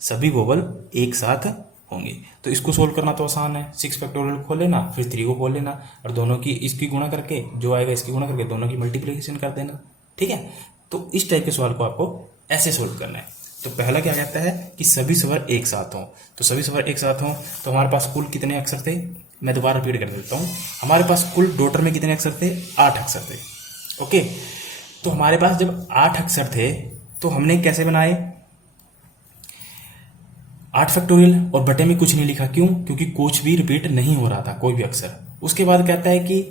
सभी वोवल एक साथ होंगे। तो इसको सोल्व करना तो आसान है, 6 फैक्टोरियल खोल लेना, फिर 3 को खोल लेना, और दोनों की इसकी गुणा करके जो आएगा इसकी गुणा करके दोनों की मल्टीप्लिकेशन कर देना। ठीक है, तो इस टाइप के सवाल को आपको ऐसे सोल्व करना है। तो पहला क्या कहता है कि सभी स्वर एक साथ हों, तो सभी स्वर एक साथ हों, तो हमारे पास कुल कितने अक्षर थे, मैं दोबारा रिपीट कर देता हूँ। हमारे पास कुल डॉटर में कितने अक्षर थे, 8 अक्षर थे। ओके, तो हमारे पास जब 8 अक्षर थे तो हमने कैसे बनाए, 8 फैक्टोरियल, और बटे में कुछ नहीं लिखा। क्यों, क्योंकि कुछ भी रिपीट नहीं हो रहा था, कोई भी अक्षर। उसके बाद कहता है कि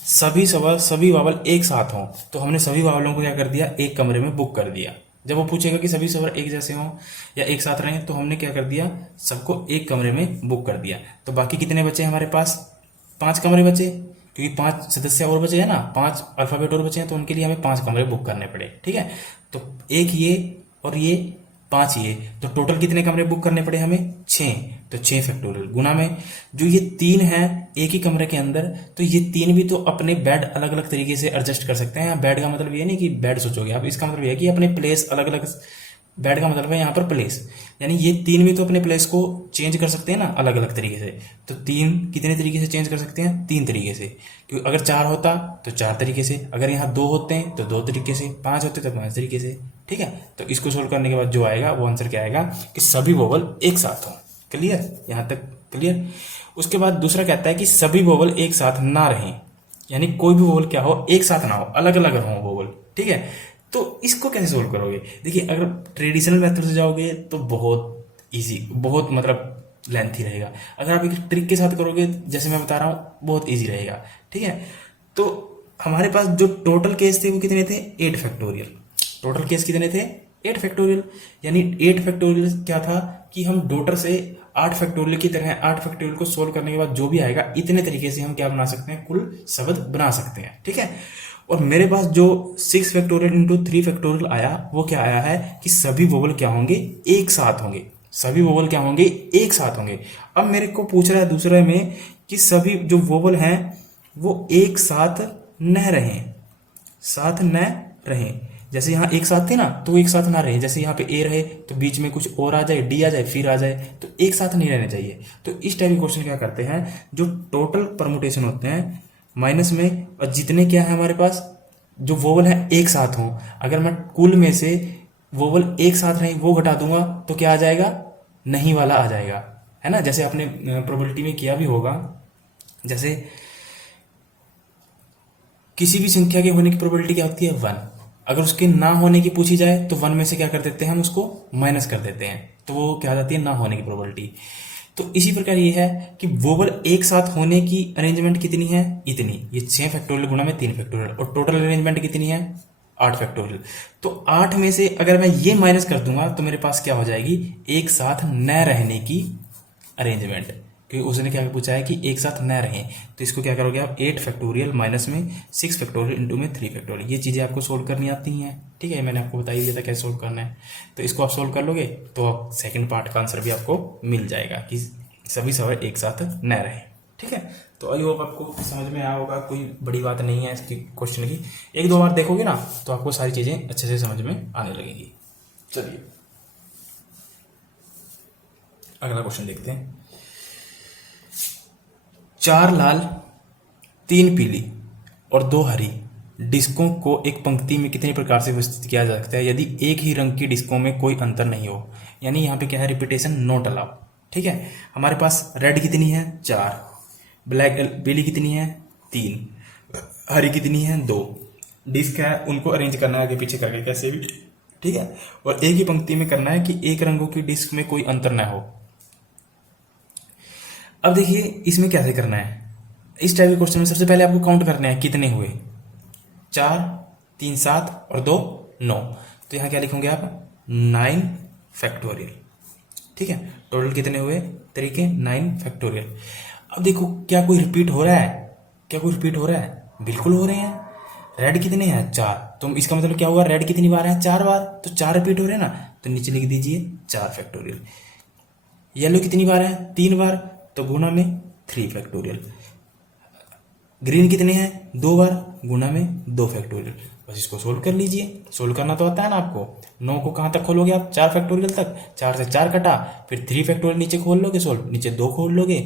सभी स्वर, सभी वावल एक साथ हों, तो हमने सभी वावलों को क्या कर दिया, एक कमरे में बुक कर दिया। जब वो पूछेगा कि सभी स्वर एक जैसे हों या एक साथ रहें, तो हमने क्या कर दिया, सबको एक कमरे में बुक कर दिया। तो बाकी कितने बचे हमारे पास, 5 कमरे बचे, क्योंकि 5 सदस्य और बचे हैं ना, 5 अल्फाबेट और बचे हैं, तो उनके लिए हमें 5 कमरे बुक करने पड़े। ठीक है, तो एक ये और ये 5 ये, तो टोटल कितने कमरे बुक करने पड़े हमें? 6। तो 6 फैक्टोरियल गुना में जो ये 3 है एक ही कमरे के अंदर, तो ये 3 भी तो अपने बेड अलग अलग तरीके से एडजस्ट कर सकते हैं। यहाँ बेड का मतलब ये नहीं कि बेड सोचोगे आप, इसका मतलब ये है कि अपने प्लेस अलग अलग, बेड का मतलब है यहाँ पर प्लेस, यानी ये 3 भी तो अपने प्लेस को चेंज कर सकते हैं ना अलग अलग तरीके से। तो 3 कितने तरीके से चेंज कर सकते हैं? 3 तरीके से, क्योंकि अगर 4 होता तो 4 तरीके से, अगर यहाँ 2 होते हैं तो 2 तरीके से, 5 होते तो 5 तरीके से। ठीक है, तो इसको सोल्व करने के बाद जो आएगा वो आंसर क्या आएगा कि सभी वोवल एक साथ हों। क्लियर? यहाँ तक क्लियर? उसके बाद दूसरा कहता है कि सभी वोवल एक साथ ना रहें, यानी कोई भी वोवल क्या हो, एक साथ ना हो, अलग अलग हो वोवल। ठीक है, तो इसको कैसे सोल्व करोगे? देखिए, अगर ट्रेडिशनल मेथड से जाओगे तो बहुत इजी, बहुत मतलब लेंथी रहेगा। अगर आप एक ट्रिक के साथ करोगे जैसे मैं बता रहा हूँ, बहुत इजी रहेगा। ठीक है, तो हमारे पास जो टोटल केस थे वो कितने थे? 8 फैक्टोरियल। टोटल केस कितने थे? 8 फैक्टोरियल। यानी 8 फैक्टोरियल क्या था कि हम डॉटर से 8 फैक्टोरियल की तरह 8 फैक्टोरियल को सोल्व करने के बाद जो भी आएगा इतने तरीके से हम क्या बना सकते हैं? कुल शब्द बना सकते हैं। ठीक है, और मेरे पास जो 6 फैक्टोरियल इंटू 3 फैक्टोरियल आया वो क्या आया है कि सभी वोवल क्या होंगे? एक साथ होंगे। सभी वोवल क्या होंगे? एक साथ होंगे। अब मेरे को पूछ रहा है दूसरे में कि सभी जो वोवल हैं वो एक साथ न रहें, साथ न रहें। जैसे यहाँ एक साथ थे ना, तो एक साथ ना रहे। जैसे यहाँ पे ए रहे तो बीच में कुछ और आ जाए, डी आ जाए, फिर आ जाए, तो एक साथ नहीं रहने चाहिए। तो इस टाइप के क्वेश्चन क्या करते हैं, जो टोटल परमुटेशन होते हैं माइनस में, और जितने क्या है हमारे पास जो वोवल है एक साथ हों, अगर मैं कुल में से वोवल एक साथ नहीं वो घटा दूंगा तो क्या आ जाएगा? नहीं वाला आ जाएगा, है ना। जैसे आपने प्रोबेबिलिटी में किया भी होगा, जैसे किसी भी संख्या के होने की प्रोबेबिलिटी क्या होती है? 1। अगर उसके ना होने की पूछी जाए तो 1 में से क्या कर देते हैं? हम उसको माइनस कर देते हैं, तो वो क्या आ जाती है? ना होने की प्रोबेबिलिटी। तो इसी प्रकार ये है कि वोवल एक साथ होने की अरेंजमेंट कितनी है? इतनी। ये 6 फैक्टोरियल गुना में 3 फैक्टोरियल, और टोटल अरेंजमेंट कितनी है? 8 फैक्टोरियल। तो 8 में से अगर मैं ये माइनस कर दूंगा तो मेरे पास क्या हो जाएगी? एक साथ न रहने की अरेंजमेंट, क्योंकि उसने क्या पूछा है कि एक साथ न रहें। तो इसको क्या करोगे आप? 8 फैक्टोरियल माइनस में 6 फैक्टोरियल इंटू में 3 फैक्टोरियल। ये चीज़ें आपको सोल्व करनी आती हैं। ठीक है, मैंने आपको बता ही दिया था कैसे सोल्व करना है। तो इसको आप सोल्व कर लोगे तो आप सेकंड पार्ट का आंसर भी आपको मिल जाएगा कि सभी सवाल एक साथ न रहें। ठीक है, तो आई होप आपको समझ में आया होगा। कोई बड़ी बात नहीं है इसकी क्वेश्चन की। 1-2 बार देखोगे ना तो आपको सारी चीज़ें अच्छे से समझ में आने लगेंगी। चलिए अगला क्वेश्चन देखते हैं। 4 लाल, 3 पीली और 2 हरी डिस्कों को एक पंक्ति में कितने प्रकार से व्यवस्थित किया जा सकता है यदि एक ही रंग की डिस्कों में कोई अंतर नहीं हो? यानी यहाँ पे क्या है? Repetition not allow. ठीक है, हमारे पास रेड कितनी है? 4, ब्लैक पीली कितनी है? 3, हरी कितनी है? 2। डिस्क है, उनको अरेंज करना है आगे पीछे करके कैसे भी। ठीक है, और एक ही पंक्ति में करना है कि एक रंगों की डिस्क में कोई अंतर ना हो। अब देखिए इसमें कैसे करना है। इस टाइप के क्वेश्चन में सबसे पहले आपको काउंट करना है कितने हुए। 4, 3 7 और 2 9। तो यहाँ क्या लिखोगे आप? 9 फैक्टोरियल। ठीक है, टोटल कितने हुए? तरीके 9 फैक्टोरियल। अब देखो क्या कोई रिपीट हो रहा है? क्या कोई रिपीट हो रहा है? बिल्कुल हो रहे हैं। रेड कितने हैं? 4। तो इसका मतलब क्या हुआ? रेड कितनी बार है? 4 बार। तो 4 रिपीट हो रहे हैं ना, तो नीचे लिख दीजिए 4 फैक्टोरियल। येलो कितनी बार है? 3 बार, तो गुना में 3 फैक्टोरियल। ग्रीन कितने हैं? 2 बार, गुना में 2 फैक्टोरियल। बस इसको सोल्व कर लीजिए। सोल्व करना तो आता है ना आपको। 9 को कहाँ तक खोलोगे आप? 4 फैक्टोरियल तक। 4 से 4 कटा, फिर 3 फैक्टोरियल नीचे खोल लोगे, सोल्व नीचे 2 खोल लोगे,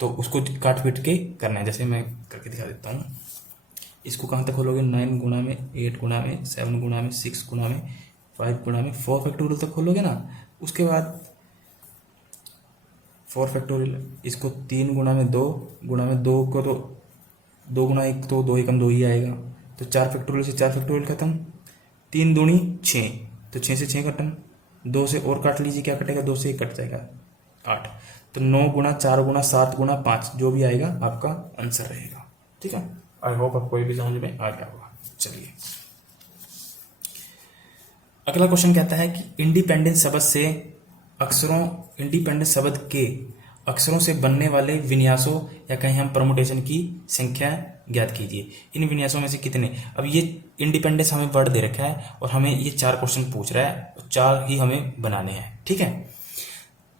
तो उसको काट पीट के करना है। जैसे मैं करके दिखा देता हूँ। इसको कहाँ तक खोलोगे? 9 गुना में 8 गुना में 7 गुना में 6 गुना में 5 गुना में 4 फैक्टोरियल तक खोलोगे ना। उसके बाद 4 फैक्टोरियल, इसको 3 गुना में 2 गुना में 2 को, तो 2 गुना 1 तो 2 एकम 2 ही आएगा। तो 4 फैक्टोरियल से 4 फैक्टोरियल खत्म। 3 दूनी 6, तो 6 से 6 कटन, 2 से और काट लीजिए, क्या कटेगा? 2 से 1 कट जाएगा, 8। तो 9 गुना 4 गुना 7 गुना 5 जो भी आएगा आपका आंसर रहेगा। ठीक है, आई होप आपको ये भी समझ में आ गया होगा। चलिए अगला क्वेश्चन कहता है कि इंडिपेंडेंट शब्द से अक्षरों, इंडिपेंडेंट शब्द के अक्षरों से बनने वाले विन्यासों या कहीं हम परमुटेशन की संख्या ज्ञात कीजिए। इन विन्यासों में से कितने, अब ये इंडिपेंडेंस हमें वर्ड दे रखा है और हमें ये 4 क्वेश्चन पूछ रहा है, 4 ही हमें बनाने हैं, ठीक है।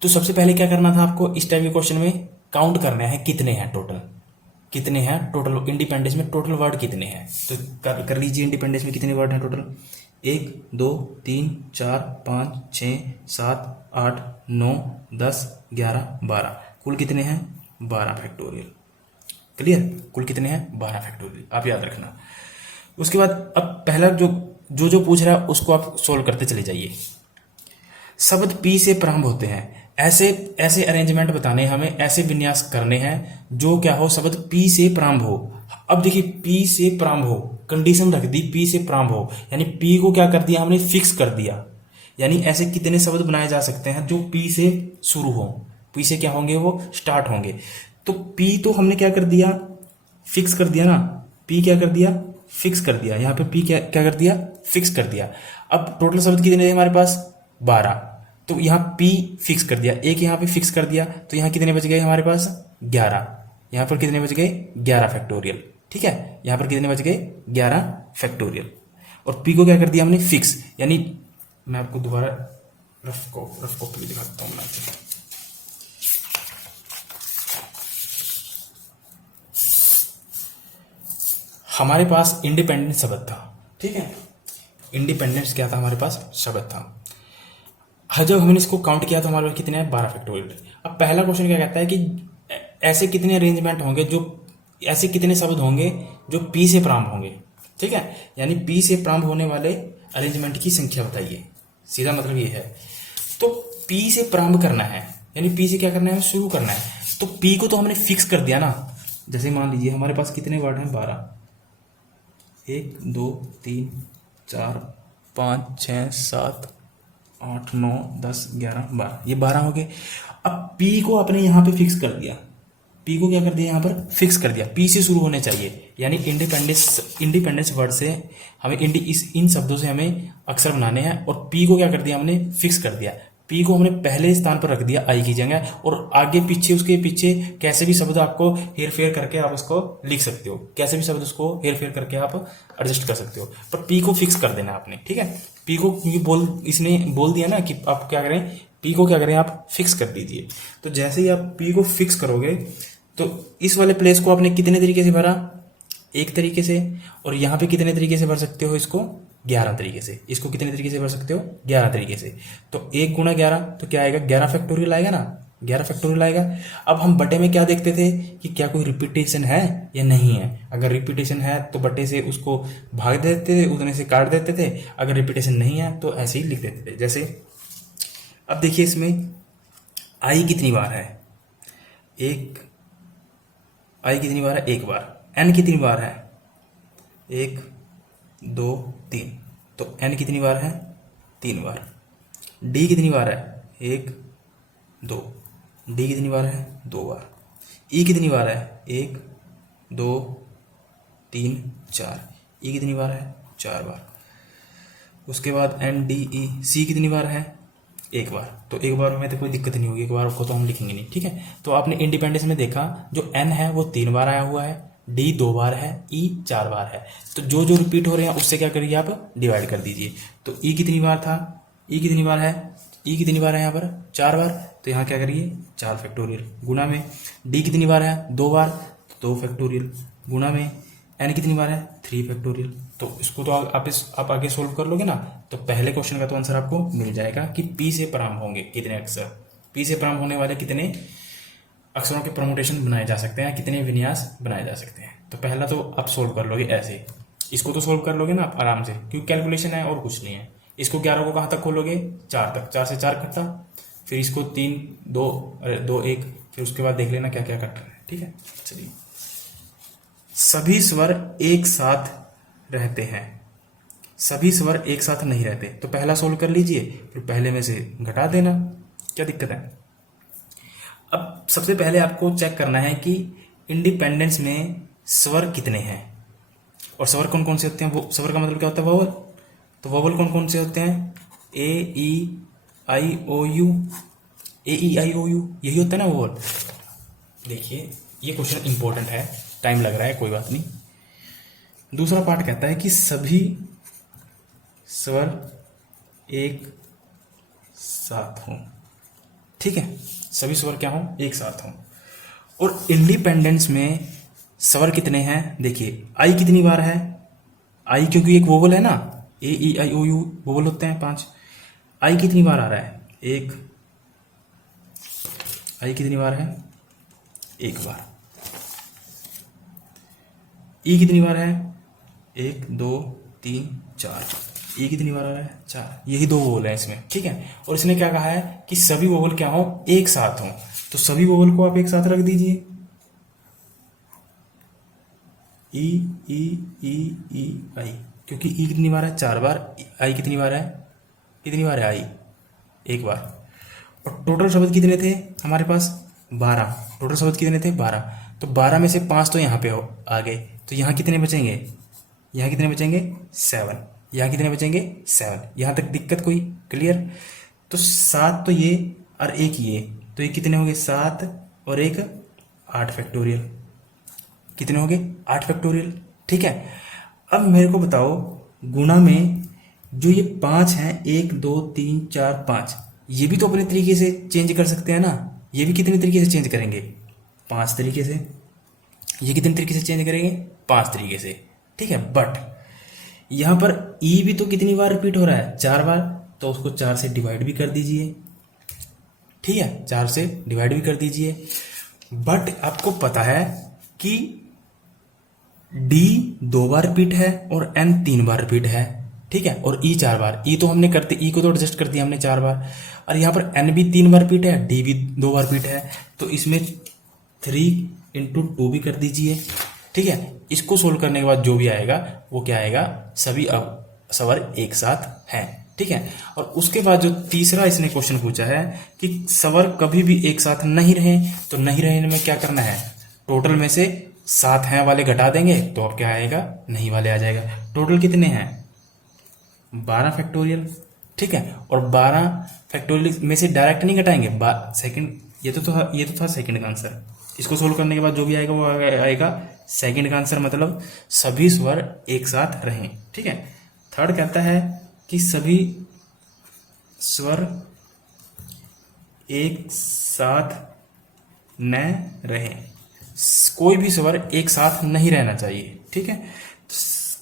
तो सबसे पहले क्या करना था आपको, इस टाइप के क्वेश्चन में काउंट करना है कितने हैं टोटल, कितने हैं टोटल इंडिपेंडेंस में, टोटल वर्ड कितने हैं। तो कर लीजिए इंडिपेंडेंस में कितने वर्ड हैं टोटल, 1 2 3 4 5 6 7 8 9 10 11 12, कुल कितने हैं 12 फैक्टोरियल। क्लियर, कुल कितने हैं 12 फैक्टोरियल, आप याद रखना। उसके बाद अब पहला जो पूछ रहा है उसको आप सोल्व करते चले जाइए। शब्द पी से प्रारंभ होते हैं, ऐसे ऐसे अरेंजमेंट बताने हमें, ऐसे विन्यास करने हैं जो क्या हो, शब्द पी से प्रारंभ हो। अब देखिए पी से प्रारंभ हो, कंडीशन रख दी पी से प्रारंभ हो, यानी पी को क्या कर दिया हमने, फिक्स कर दिया। यानी ऐसे कितने शब्द बनाए जा सकते हैं जो पी से शुरू हो, पी से क्या होंगे, वो स्टार्ट होंगे। तो पी तो हमने क्या कर दिया, फिक्स कर दिया ना, पी क्या कर दिया, फिक्स कर दिया। यहाँ पे पी क्या क्या कर दिया, फिक्स कर दिया। अब टोटल शब्द कितने थे हमारे पास 12, तो यहाँ पी फिक्स कर दिया, एक यहाँ पे फिक्स कर दिया, तो यहाँ कितने बच गए हमारे पास 11। यहाँ पर कितने बच गए 11 फैक्टोरियल, ठीक है। यहाँ पर कितने बच गए 11 फैक्टोरियल। और पी को क्या कर दिया हमने, फिक्स। यानी मैं आपको दोबारा रफ कॉपी भी दिखाता हूँ बना के। हमारे पास इंडिपेंडेंस शब्द था, ठीक है, इंडिपेंडेंस क्या था हमारे पास, शब्द था। जब हमने इसको काउंट किया तो हमारे पास कितने हैं 12 फैक्टोरियल। अब पहला क्वेश्चन क्या कहता है कि ऐसे कितने अरेंजमेंट होंगे, जो ऐसे कितने शब्द होंगे जो पी से प्रारंभ होंगे, ठीक है। यानी पी से प्रारंभ होने वाले अरेंजमेंट की संख्या बताइए, सीधा मतलब ये है। तो पी से प्रारंभ करना है, यानी पी से क्या करना है, शुरू करना है। तो पी को तो हमने फिक्स कर दिया ना, जैसे मान लीजिए हमारे पास कितने वर्ड हैं 12, 1 2 3 4 5 6 7 8 9 10 11 12, ये 12 हो गए। अब पी को आपने यहाँ पे फिक्स कर दिया, पी को क्या कर दिया यहाँ पर फिक्स कर दिया, पी से शुरू होने चाहिए। यानी इंडिपेंडेंस वर्ड से हमें इन शब्दों से हमें अक्षर बनाने हैं, और पी को क्या कर दिया हमने, फिक्स कर दिया। पी को हमने पहले स्थान पर रख दिया आई की जगह, और आगे पीछे उसके पीछे कैसे भी शब्द आपको हेर फेर करके आप उसको लिख सकते हो, कैसे भी शब्द उसको हेर फेर करके आप एडजस्ट कर सकते हो, पर पी को फिक्स कर देना आपने, ठीक है। पी को क्योंकि इसने बोल दिया ना कि आप क्या करें, पी को क्या करें, आप फिक्स कर दीजिए। तो जैसे ही आप पी को फिक्स करोगे तो इस वाले प्लेस को आपने कितने तरीके से भरा, एक तरीके से, और यहाँ पे कितने तरीके से भर सकते हो इसको, 11 तरीके से। इसको कितने तरीके से भर सकते हो, 11 तरीके से। तो 1 गुणा 11 तो क्या आएगा, 11 फैक्टोरियल आएगा ना, 11 फैक्टोरियल आएगा। अब हम बटे में क्या देखते थे कि क्या कोई रिपीटेशन है या नहीं है। अगर रिपीटेशन है तो बटे से उसको भाग देते थे, उतने से काट देते थे। अगर रिपीटेशन नहीं है तो ऐसे ही लिख देते थे। जैसे अब देखिए इसमें आई कितनी बार है, आई कितनी बार है, 1 बार। एन कितनी बार है, 1 2 3, तो एन कितनी बार है, 3 बार। डी कितनी बार है, 1 2, डी कितनी बार है, 2 बार। ई कितनी बार है, 1 2 3 4, ई कितनी बार है, 4 बार। उसके बाद एन डी ई, सी कितनी बार है, 1 बार। तो 1 बार में तो कोई दिक्कत नहीं होगी, 1 बार को तो हम लिखेंगे नहीं, ठीक है। तो आपने इंडिपेंडेंस में देखा जो एन है वो 3 बार आया हुआ है, डी 2 बार है, ई 4 बार है। तो जो जो रिपीट हो रहे हैं उससे क्या करिए आप डिवाइड कर दीजिए। तो ई कितनी बार था, ई कितनी बार है, ई कितनी बार है यहाँ पर 4 बार। तो यहाँ क्या करिए 4 फैक्टोरियल। गुणा में डी कितनी बार है, 2 बार, 2 फैक्टोरियल। गुणा में एन कितनी बार है, 3 फैक्टोरियल। तो इसको तो आप आगे सोल्व कर लोगे ना, तो पहले क्वेश्चन का तो आंसर आपको मिल जाएगा कि पी से प्रारंभ होंगे कितने अक्षर, पी से प्रारंभ होने वाले कितने अक्षरों के परमुटेशन बनाए जा सकते हैं, कितने विन्यास बनाए जा सकते हैं। तो पहला तो आप सोल्व कर लोगे ऐसे, इसको तो सोल्व कर लोगे ना आप आराम से, क्योंकि कैलकुलेशन है और कुछ नहीं है। इसको 11 को कहाँ तक खोलोगे, 4 तक, 4 से 4 कटता, फिर इसको 3 2 2 1, फिर उसके बाद देख लेना क्या क्या कट रहा है, ठीक है। चलिए, सभी स्वर एक साथ रहते हैं, सभी स्वर एक साथ नहीं रहते। तो पहला सोल्व कर लीजिए, फिर पहले में से घटा देना, क्या दिक्कत है। अब सबसे पहले आपको चेक करना है कि इंडिपेंडेंस में स्वर कितने हैं, और स्वर कौन कौन से होते हैं। वो स्वर का मतलब क्या होता है, वोवल। तो वोवल कौन कौन से होते हैं, ए ई आई ओ यू, AEIOU यही होता है ना वोवल। देखिए ये क्वेश्चन इंपॉर्टेंट है, टाइम लग रहा है, कोई बात नहीं। दूसरा पार्ट कहता है कि सभी स्वर एक साथ हों, ठीक है, सभी स्वर क्या हों, एक साथ हों। और इंडिपेंडेंस में स्वर कितने हैं, देखिए आई कितनी बार है, आई क्योंकि एक वोवल है ना, AEIOU वोवल होते हैं 5, आई कितनी बार आ रहा है, एक, आई कितनी बार है, एक बार। ई कितनी बार है, 1 2 3 4, ई कितनी बार आ रहा है, 4। यही दो वोवल है इसमें, ठीक है। और इसने क्या कहा है कि सभी वोवल क्या हो, एक साथ हो। तो सभी वोवल को आप एक साथ रख दीजिए, ई ई ई ई आई, क्योंकि ई कितनी बार है, 4 बार, आई कितनी बार है, कितनी बार है आई, एक बार। और टोटल शब्द कितने थे हमारे पास, 12। टोटल शब्द कितने थे, 12। तो 12 में से 5 तो यहाँ पे आ गए, तो यहाँ कितने बचेंगे, यहाँ कितने बचेंगे, 7। यहाँ कितने बचेंगे, 7। यहाँ तक दिक्कत कोई, क्लियर। तो 7 तो ये और एक ये, तो ये कितने हो गए, 7 और 1 8 फैक्टोरियल, कितने हो गए, 8 फैक्टोरियल, ठीक है। अब मेरे को बताओ गुणा में जो ये 5 हैं, 1 2 3 4 5, ये भी तो अपने तरीके से चेंज कर सकते हैं ना। ये भी कितने तरीके से चेंज करेंगे, 5 तरीके से। ये कितने तरीके से चेंज करेंगे, 5 तरीके से, ठीक है। बट यहां पर ई भी तो कितनी बार रिपीट हो रहा है, 4 बार, तो उसको 4 से डिवाइड भी कर दीजिए, ठीक है, 4 से डिवाइड भी कर दीजिए। बट आपको पता है कि डी 2 बार रिपीट है और एन 3 बार रिपीट है, ठीक है। और ई 4 बार, ई तो हमने करते, ई को तो एडजस्ट कर दिया हमने 4 बार, और यहाँ पर एन भी 3 बार रिपीट है, डी भी 2 बार रिपीट है, तो इसमें 3 × 2 भी कर दीजिए, ठीक है। इसको सोल्व करने के बाद जो भी आएगा वो क्या आएगा, सभी अब स्वर एक साथ हैं, ठीक है। और उसके बाद जो तीसरा इसने क्वेश्चन पूछा है कि स्वर कभी भी एक साथ नहीं रहे, तो नहीं रहने में क्या करना है, टोटल में से 7 हैं वाले घटा देंगे, तो अब क्या आएगा, नहीं वाले आ जाएगा। टोटल कितने हैं, 12 फैक्टोरियल, ठीक है। और 12 फैक्टोरियल में से डायरेक्ट नहीं घटाएंगे, सेकंड, ये तो था सेकंड का आंसर। इसको सोल्व करने के बाद जो भी आएगा वो आएगा सेकंड का आंसर, मतलब सभी स्वर एक साथ रहें, ठीक है। थर्ड कहता है कि सभी स्वर एक साथ न रहें, कोई भी स्वर एक साथ नहीं रहना चाहिए, ठीक है।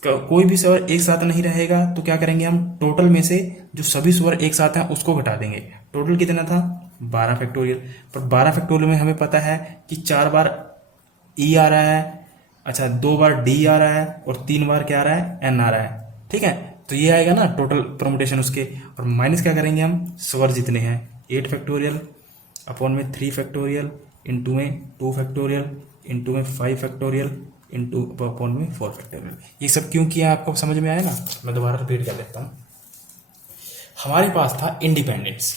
कोई भी स्वर एक साथ नहीं रहेगा तो क्या करेंगे हम, टोटल में से जो सभी स्वर एक साथ हैं उसको घटा देंगे। टोटल कितना था, 12 फैक्टोरियल। पर 12 फैक्टोरियल में हमें पता है कि 4 बार ई आ रहा है, अच्छा 2 बार डी आ रहा है, और 3 बार क्या आ रहा है, एन आ रहा है, ठीक है। तो ये आएगा ना टोटल परमुटेशन उसके, और माइनस क्या करेंगे हम, स्वर जितने हैं, 8 फैक्टोरियल अपॉन में 3 फैक्टोरियल, इंटू में 2 फैक्टोरियल, इंटू में 5 फैक्टोरियल, इंटू अपॉन में 4 फैक्टोरियल। ये सब क्यों किया आपको समझ में आया ना, मैं दोबारा रिपीट कर देता हूँ। हमारे पास था इंडिपेंडेंस,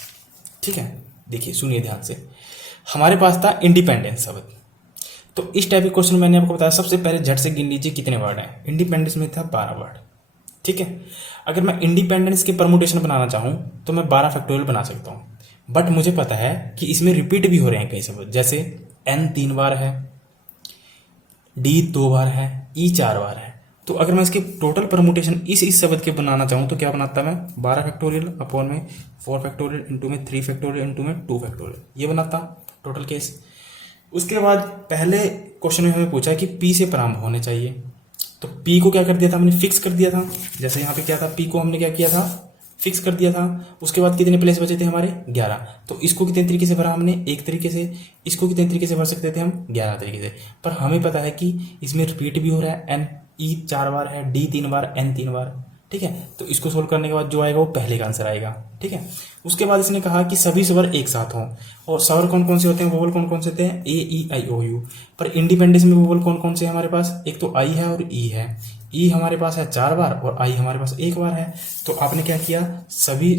ठीक है, देखिए सुनिए ध्यान से, हमारे पास था इंडिपेंडेंस शब्द। तो इस टाइप के क्वेश्चन मैंने आपको बताया, सबसे पहले झट से गिन लीजिए कितने वर्ड हैं। इंडिपेंडेंस में था 12 वर्ड, ठीक है। अगर मैं इंडिपेंडेंस के परमुटेशन बनाना चाहूं तो मैं 12 फैक्टोरियल बना सकता हूं, बट मुझे पता है कि इसमें रिपीट भी हो रहे हैं कई शब्द, जैसे एन 3 बार है, डी 2 बार है, ई 4 बार है। तो अगर मैं इसके टोटल परमुटेशन इस शब्द के बनाना चाहूं तो क्या बनाता मैं, 12 फैक्टोरियल अपॉन में 4 फैक्टोरियल, इंटू में 3 फैक्टोरियल, इंटू में 2 फैक्टोरियल, ये बनाता टोटल केस। उसके बाद पहले क्वेश्चन में हमें पूछा कि पी से प्रारंभ होने चाहिए, तो पी को क्या कर दिया था हमने, फिक्स कर दिया था। जैसे यहाँ पे क्या था, पी को हमने क्या किया था, फिक्स कर दिया था। उसके बाद कितने प्लेस बचे थे हमारे, 11। तो इसको कितने तरीके से भरा हमने, एक तरीके से। इसको कितने तरीके से भर सकते थे हम, 11 तरीके से। पर हमें पता है कि इसमें रिपीट भी हो रहा है, एन ई 4 बार है, डी 3 बार, एन 3 बार, ठीक है। तो इसको सोल्व करने के बाद जो आएगा वो पहले का आंसर आएगा, ठीक है। उसके बाद इसने कहा कि सभी स्वर एक साथ हों, और स्वर कौन कौन से होते हैं, वोवल कौन कौन से होते हैं, ए ई आई ओ यू। पर इंडिपेंडेंस में वोवल कौन कौन से हैं हमारे पास, एक तो आई है और ई है। ई हमारे पास है 4 बार और आई हमारे पास 1 बार है। तो आपने क्या किया, सभी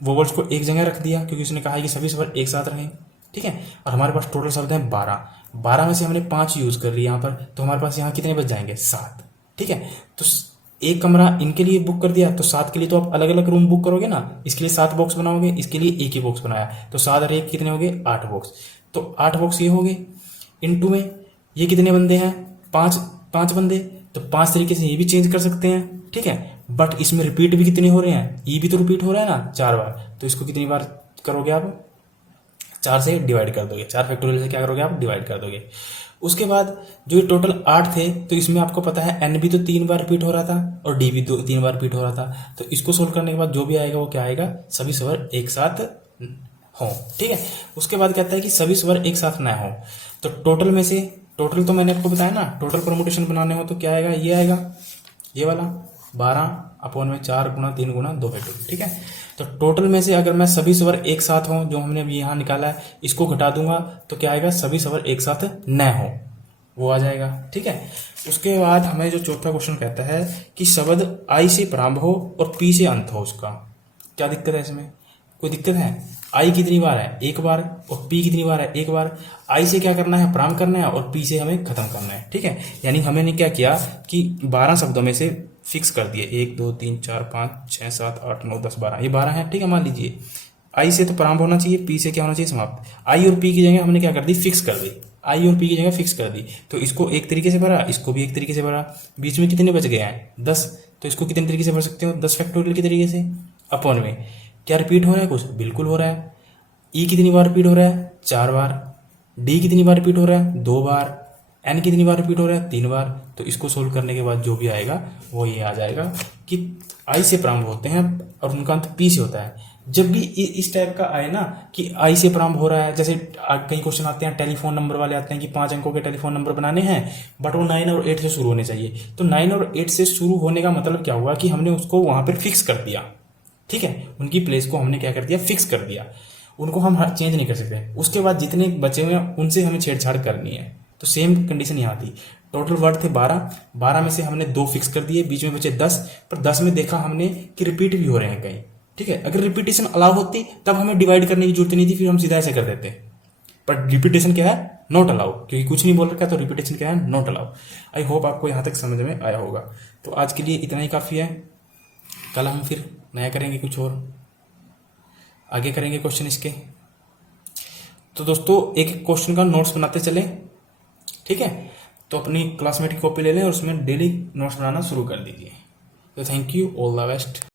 वोवल्स को एक जगह रख दिया, क्योंकि उसने कहा है कि सभी स्वर एक साथ रहें, ठीक है। और हमारे पास टोटल शब्द हैं 12 में से हमने 5 यूज कर लिए यहाँ पर, तो हमारे पास यहाँ कितने बच जाएंगे, 7, ठीक है। तो एक कमरा इनके लिए बुक कर दिया तो 7 के लिए तो आप अलग अलग रूम बुक करोगे ना, इसके लिए 7 बॉक्स बनाओगे, इसके लिए एक ही बॉक्स बनाया, तो 7 और 1 कितने हो गए 8 बॉक्स। तो 8 बॉक्स ये हो गए। इनटू में ये कितने बंदे हैं 5 बंदे, तो 5 तरीके से ये भी चेंज कर सकते हैं, ठीक है। बट इसमें रिपीट भी कितने हो रहे हैं, ई भी तो रिपीट हो रहा है ना 4 बार, तो इसको कितनी बार करोगे आप 4 से डिवाइड कर दोगे, 4 फैक्टोरियल से क्या करोगे आप डिवाइड कर दोगे। उसके बाद जो ये टोटल 8 थे, तो इसमें आपको पता है एन भी तो 3 बार रिपीट हो रहा था और डी भी 3 बार रिपीट हो रहा था, तो इसको सोल्व करने के बाद जो भी आएगा वो क्या आएगा, सभी स्वर एक साथ हो, ठीक है। उसके बाद कहता है कि सभी स्वर एक साथ ना हो, तो टोटल में से, टोटल तो मैंने आपको बताया ना, टोटल परमुटेशन बनाने हो तो क्या आएगा, ये आएगा ये वाला 12/4 गुणा 3 गुणा 2 फैक्टोरियल, ठीक है। तो टोटल में से अगर मैं सभी स्वर एक साथ हों, जो हमने अभी यहाँ निकाला है, इसको घटा दूंगा तो क्या आएगा, सभी स्वर एक साथ न हो, वो आ जाएगा, ठीक है। उसके बाद हमें जो चौथा क्वेश्चन कहता है कि शब्द आई से प्रारंभ हो और पी से अंत हो, उसका क्या दिक्कत है, इसमें कोई दिक्कत है। आई कितनी बार है, एक बार, और पी कितनी बार है, एक बार। आई से क्या करना है, प्रारंभ करना है, और पी से हमें खत्म करना है, ठीक है। यानी हमने क्या किया कि 12 शब्दों में से फिक्स कर दिए, 1 2 3 4 5 6 7 8 9 10 12, ये 12 है, ठीक है। मान लीजिए आई से तो प्रारंभ होना चाहिए, पी से क्या होना चाहिए, समाप्त। आई और पी की जगह हमने क्या कर दी, फिक्स कर दी, आई और पी की जगह फिक्स कर दी, तो इसको एक तरीके से भरा, इसको भी एक तरीके से भरा, बीच में कितने बच गए हैं 10, तो इसको कितने तरीके से भर सकते हो, 10 फैक्टोरियल के तरीके से। अपॉन में क्या रिपीट हो रहा है कुछ, बिल्कुल हो रहा है। ई कितनी बार रिपीट हो रहा है 4 बार, डी कितनी बार रिपीट हो रहा है 2 बार, एन कितनी बार रिपीट हो रहा है 3 बार। तो इसको सोल्व करने के बाद जो भी आएगा वो ये आ जाएगा कि आई से प्रारंभ होते हैं और उनका अंत पी से होता है। जब भी इस टाइप का आए ना कि आई से प्रारंभ हो रहा है, जैसे कई क्वेश्चन आते हैं टेलीफोन नंबर वाले आते हैं कि 5 अंकों के टेलीफोन नंबर बनाने हैं, बट वो 9 और 8 से शुरू होने चाहिए, तो 9 और 8 से शुरू होने का मतलब क्या हुआ कि हमने उसको वहां पर फिक्स कर दिया, ठीक है। उनकी प्लेस को हमने क्या कर दिया, फिक्स कर दिया, उनको हम चेंज नहीं कर सकते। उसके बाद जितने बचे हुए हैं उनसे हमें छेड़छाड़ करनी है, तो सेम कंडीशन यहाँ थी। टोटल वर्ड थे 12 में से हमने 2 फिक्स कर दिए, बीच में बचे 10, पर 10 में देखा हमने कि रिपीट भी हो रहे हैं कहीं, ठीक है। अगर रिपीटेशन अलाउ होती तब हमें डिवाइड करने की जरूरत नहीं थी, फिर हम सीधा ऐसे कर देते, पर रिपीटेशन क्या है, नॉट अलाउ, क्योंकि कुछ नहीं बोल रखा है, तो रिपीटेशन क्या है, नॉट अलाउ। आई होप आपको यहाँ तक समझ में आया होगा। तो आज के लिए इतना ही काफ़ी है, कल हम फिर नया करेंगे, कुछ और आगे करेंगे क्वेश्चन इसके। तो दोस्तों एक एक क्वेश्चन का नोट्स बनाते चले, ठीक है। तो अपनी क्लासमेट की कॉपी ले लें और उसमें डेली नोट्स बनाना शुरू कर दीजिए। तो thank you, all the best.